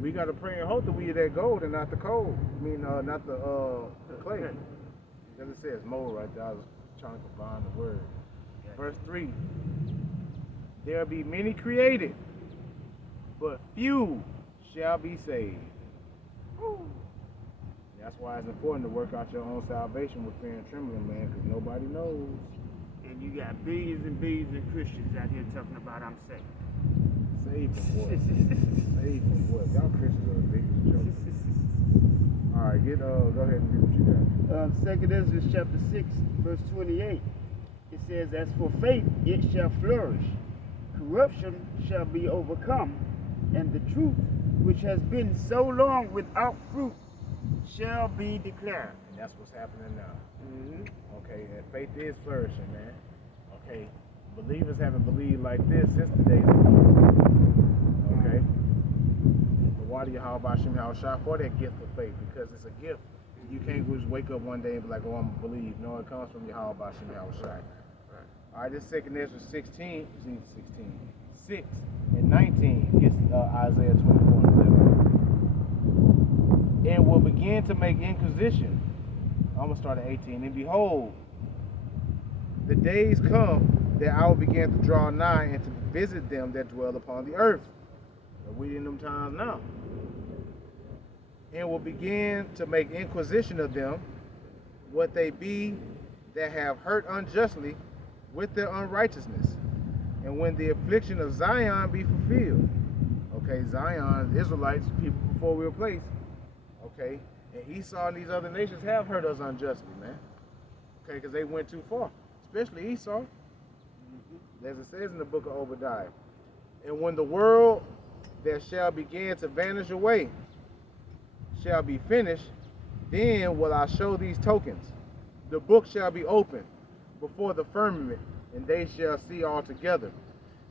We got to pray and hope that we are that gold and not the coal. I mean, not the clay. As it says mold right there. I was trying to combine the word. Verse 3. There be many created, but few shall be saved. That's why it's important to work out your own salvation with fear and trembling, man, because nobody knows. And you got billions and billions of Christians out here talking about I'm saved. Save them, boy. Save them, boy. Y'all Christians are the biggest joke. All right, go ahead and read what you got. 2 Ezra chapter 6, verse 28. It says, as for faith, it shall flourish. Corruption shall be overcome, and the truth, which has been so long without fruit, shall be declared. That's what's happening now. Mm-hmm. Okay, and faith is flourishing, man. Okay, believers haven't believed like this since the days of Noah. Okay, the water Yahweh Hashem Shah for that gift of faith, because it's a gift. You can't just wake up one day and be like, oh, I'm gonna believe. No, it comes from Yahweh Hashem Shah. All right, this second Ezra 16, 6 and 19 gets Isaiah 24 and 11. And will begin to make inquisition. I'm going to start at 18. And behold, the days come that I will begin to draw nigh and to visit them that dwell upon the earth. We in them times now. And will begin to make inquisition of them, what they be that have hurt unjustly with their unrighteousness, and when the affliction of Zion be fulfilled. Okay, Zion, Israelites, people before we were placed. Okay, and Esau and these other nations have hurt us unjustly, man. Okay, because they went too far, especially Esau, as it says in the book of Obadiah. And when the world that shall begin to vanish away shall be finished, then will I show these tokens. The book shall be opened before the firmament, and they shall see all together.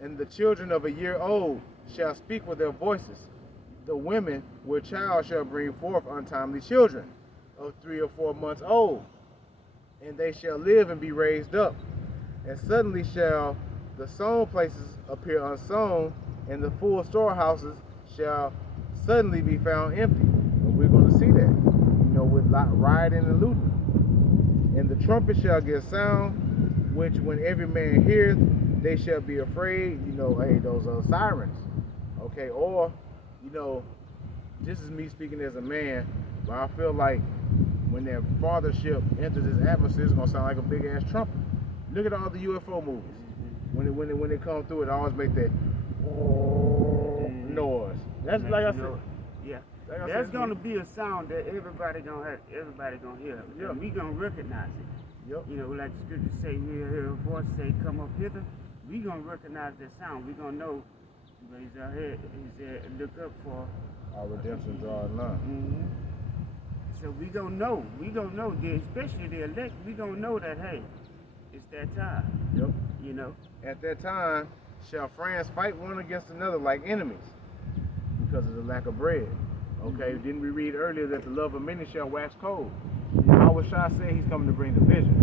And the children of a year old shall speak with their voices. The women with child shall bring forth untimely children of 3 or 4 months old, and they shall live and be raised up. And suddenly shall the sown places appear unsown, and the full storehouses shall suddenly be found empty. And we're going to see that, with rioting and looting. And the trumpet shall give sound, which when every man heareth, they shall be afraid. Hey, those are sirens. Okay, or, this is me speaking as a man, but I feel like when that fathership enters this atmosphere, it's gonna sound like a big ass trumpet. Look at all the UFO movies. When they come through, it always make that noise. That's like I said. Yeah. There's gonna be a sound that everybody gonna hear. Yeah. And we gonna recognize it. Yep. Like the scripture say, we hear a voice say, "Come up hither." We gonna recognize that sound. We gonna know. He's out here. He said, "Look up for our redemption drawing nigh." Mm-hmm. So we gonna know. We gonna know. Especially the elect. We gonna know that hey, it's that time. Yep. At that time shall friends fight one against another like enemies, because of the lack of bread. Okay, didn't we read earlier that the love of many shall wax cold? Yahweh Shah said he's coming to bring division.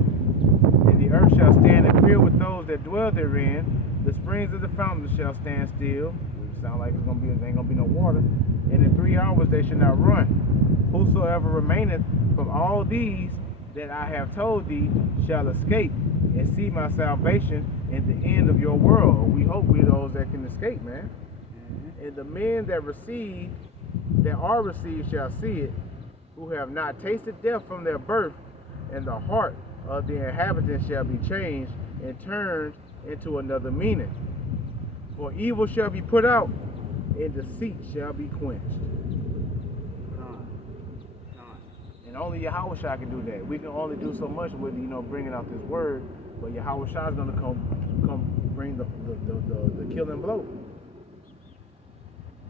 And the earth shall stand in fear with those that dwell therein. The springs of the fountains shall stand still. Which sound like there ain't gonna be no water. And in 3 hours they shall not run. Whosoever remaineth from all these that I have told thee shall escape and see my salvation in the end of your world. We hope we're those that can escape, man. And the men that are received shall see it, who have not tasted death from their birth, and the heart of the inhabitants shall be changed and turned into another meaning. For evil shall be put out, and deceit shall be quenched. And only Yahweh Shah can do that. We can only do so much with bringing out this word, but Yahweh Shah is going to come bring the killing blow.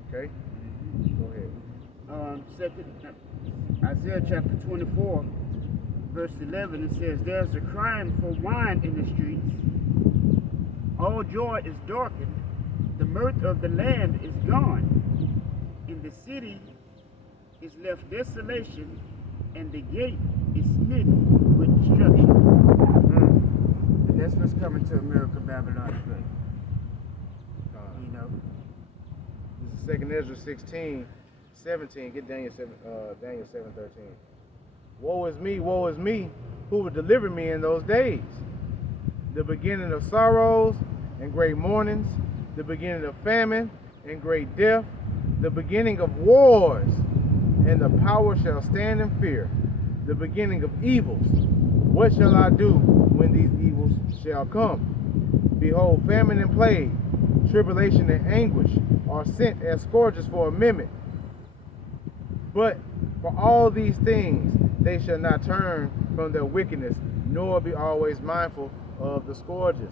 Okay. Go ahead. Isaiah chapter 24, verse 11, it says, "There's a crying for wine in the streets. All joy is darkened. The mirth of the land is gone. In the city is left desolation, and the gate is smitten with destruction." And that's what's coming to America, Babylon today. This is 2 Ezra 16:17. Get Daniel 7:13. Woe is me, who will deliver me in those days? The beginning of sorrows and great mournings, the beginning of famine and great death, the beginning of wars, and the power shall stand in fear, the beginning of evils. What shall I do when these evils shall come? Behold, famine and plague, tribulation and anguish are sent as scourges for a minute. But for all these things they shall not turn from their wickedness, nor be always mindful of the scourges.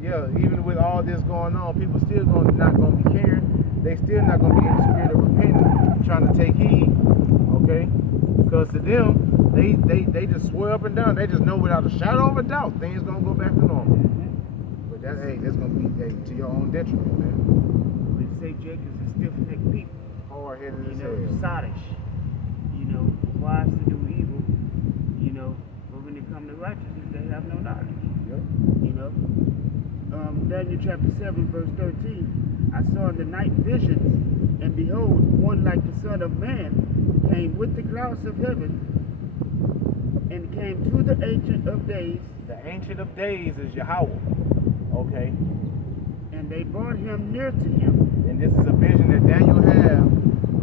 Yeah, even with all this going on, people still not going to be caring. They still not going to be in the spirit of repentance, trying to take heed, okay? Because to them, they just swear up and down. They just know without a shadow of a doubt things gonna go back to normal. But that's gonna be to your own detriment, man. We say Jacob's a stiff-necked people. Hard-headed You as know, hell. sottish. You know, wise to do evil. You know, but when it comes to righteousness, they have no knowledge. Yep. You know, Daniel chapter 7, verse 13. I saw in the night visions, and behold, one like the Son of Man came with the clouds of heaven, and came to the Ancient of Days. The Ancient of Days is Yahweh. Okay. And they brought him near to him. And this is a vision that Daniel had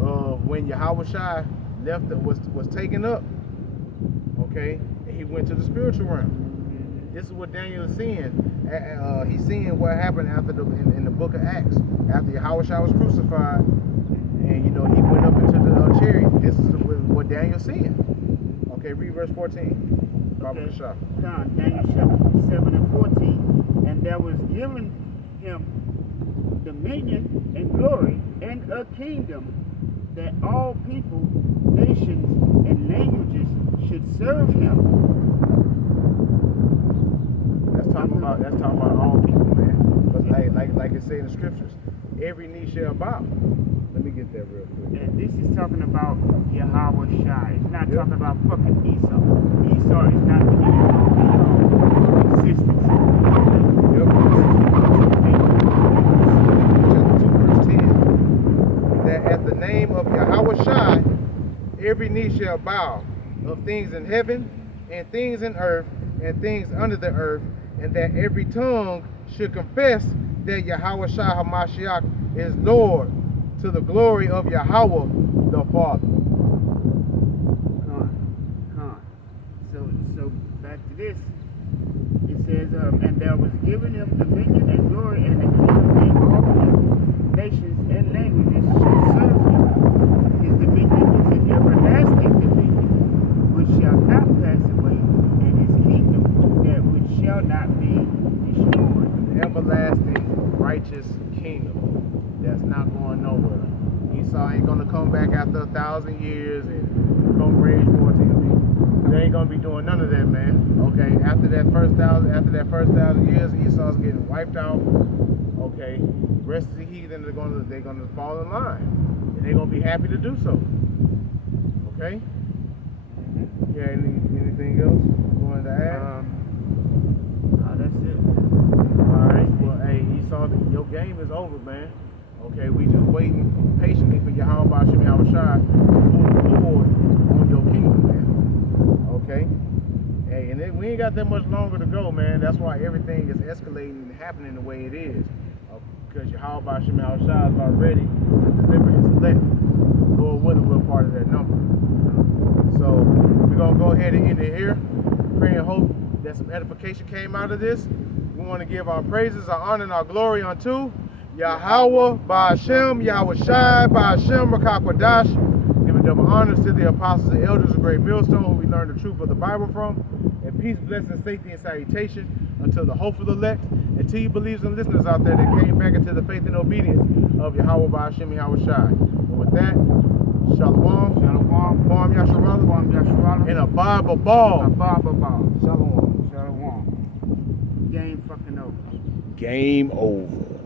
of when Yahweh Shai was taken up. Okay, and he went to the spiritual realm. This is what Daniel is seeing. He's seeing what happened after in the book of Acts, after Yahweh Shai was crucified, and he went up into the chariot. This is what Daniel's seeing. Okay, read verse 14. Okay. Daniel chapter 7 and 14. And there was given him dominion and glory and a kingdom, that all people, nations, and languages should serve him. That's talking about all people, man. But like it say in the scriptures, every knee shall bow. Let me get that real quick. And this is talking about Yahweh Shai. It's not talking about fucking Esau. Esau is not the end of existence. Chapter 2, verse 10. That at the name of Yahweh Shai, every knee shall bow, of things in heaven, and things in earth, and things under the earth, and that every tongue should confess that Yahweh Shai HaMashiach is Lord, to the glory of Yahweh the Father. So back to this. It says, and there was given him dominion and glory and a kingdom, and all people, nations, and languages should serve him. His dominion is an everlasting dominion, which shall not pass away, and his kingdom that which shall not be destroyed. The everlasting righteous kingdom that's not going nowhere. Esau ain't gonna come back after 1,000 years and come rage war to him. They ain't gonna be doing none of that, man. Okay, after that first 1,000 years, Esau's getting wiped out. Okay, the rest of the heathen they're gonna fall in line, and they're gonna be happy to do so. Okay. Yeah. Anything else you wanted to add? That's it. All right. Well, hey, Esau, your game is over, man. Okay, we just waiting patiently for Yahweh Hashem Yahweh Shai to pull the cord on your kingdom, man. Okay? Hey, and we ain't got that much longer to go, man. That's why everything is escalating and happening the way it is. Because Yahweh Hashem Yahweh Shai is about ready to deliver his elect. Lord willing, we're part of that number. So, we're going to go ahead and end it here. Pray and hope that some edification came out of this. We want to give our praises, our honor, and our glory unto Yahweh, Ba'ashem, Yahweh Shai, Ba'ashem, Rakakwadash. Giving double honors to the apostles and elders of Great Millstone, who we learned the truth of the Bible from. And peace, blessing, safety, and salutation unto the hopeful elect, and to you believers and listeners out there that came back into the faith and obedience of Yahweh, Ba'ashem, Yahweh Shai. And with that, Shalom, Kwam Yasharallah, and a Bible ball. Shalom. Game fucking over. Game over.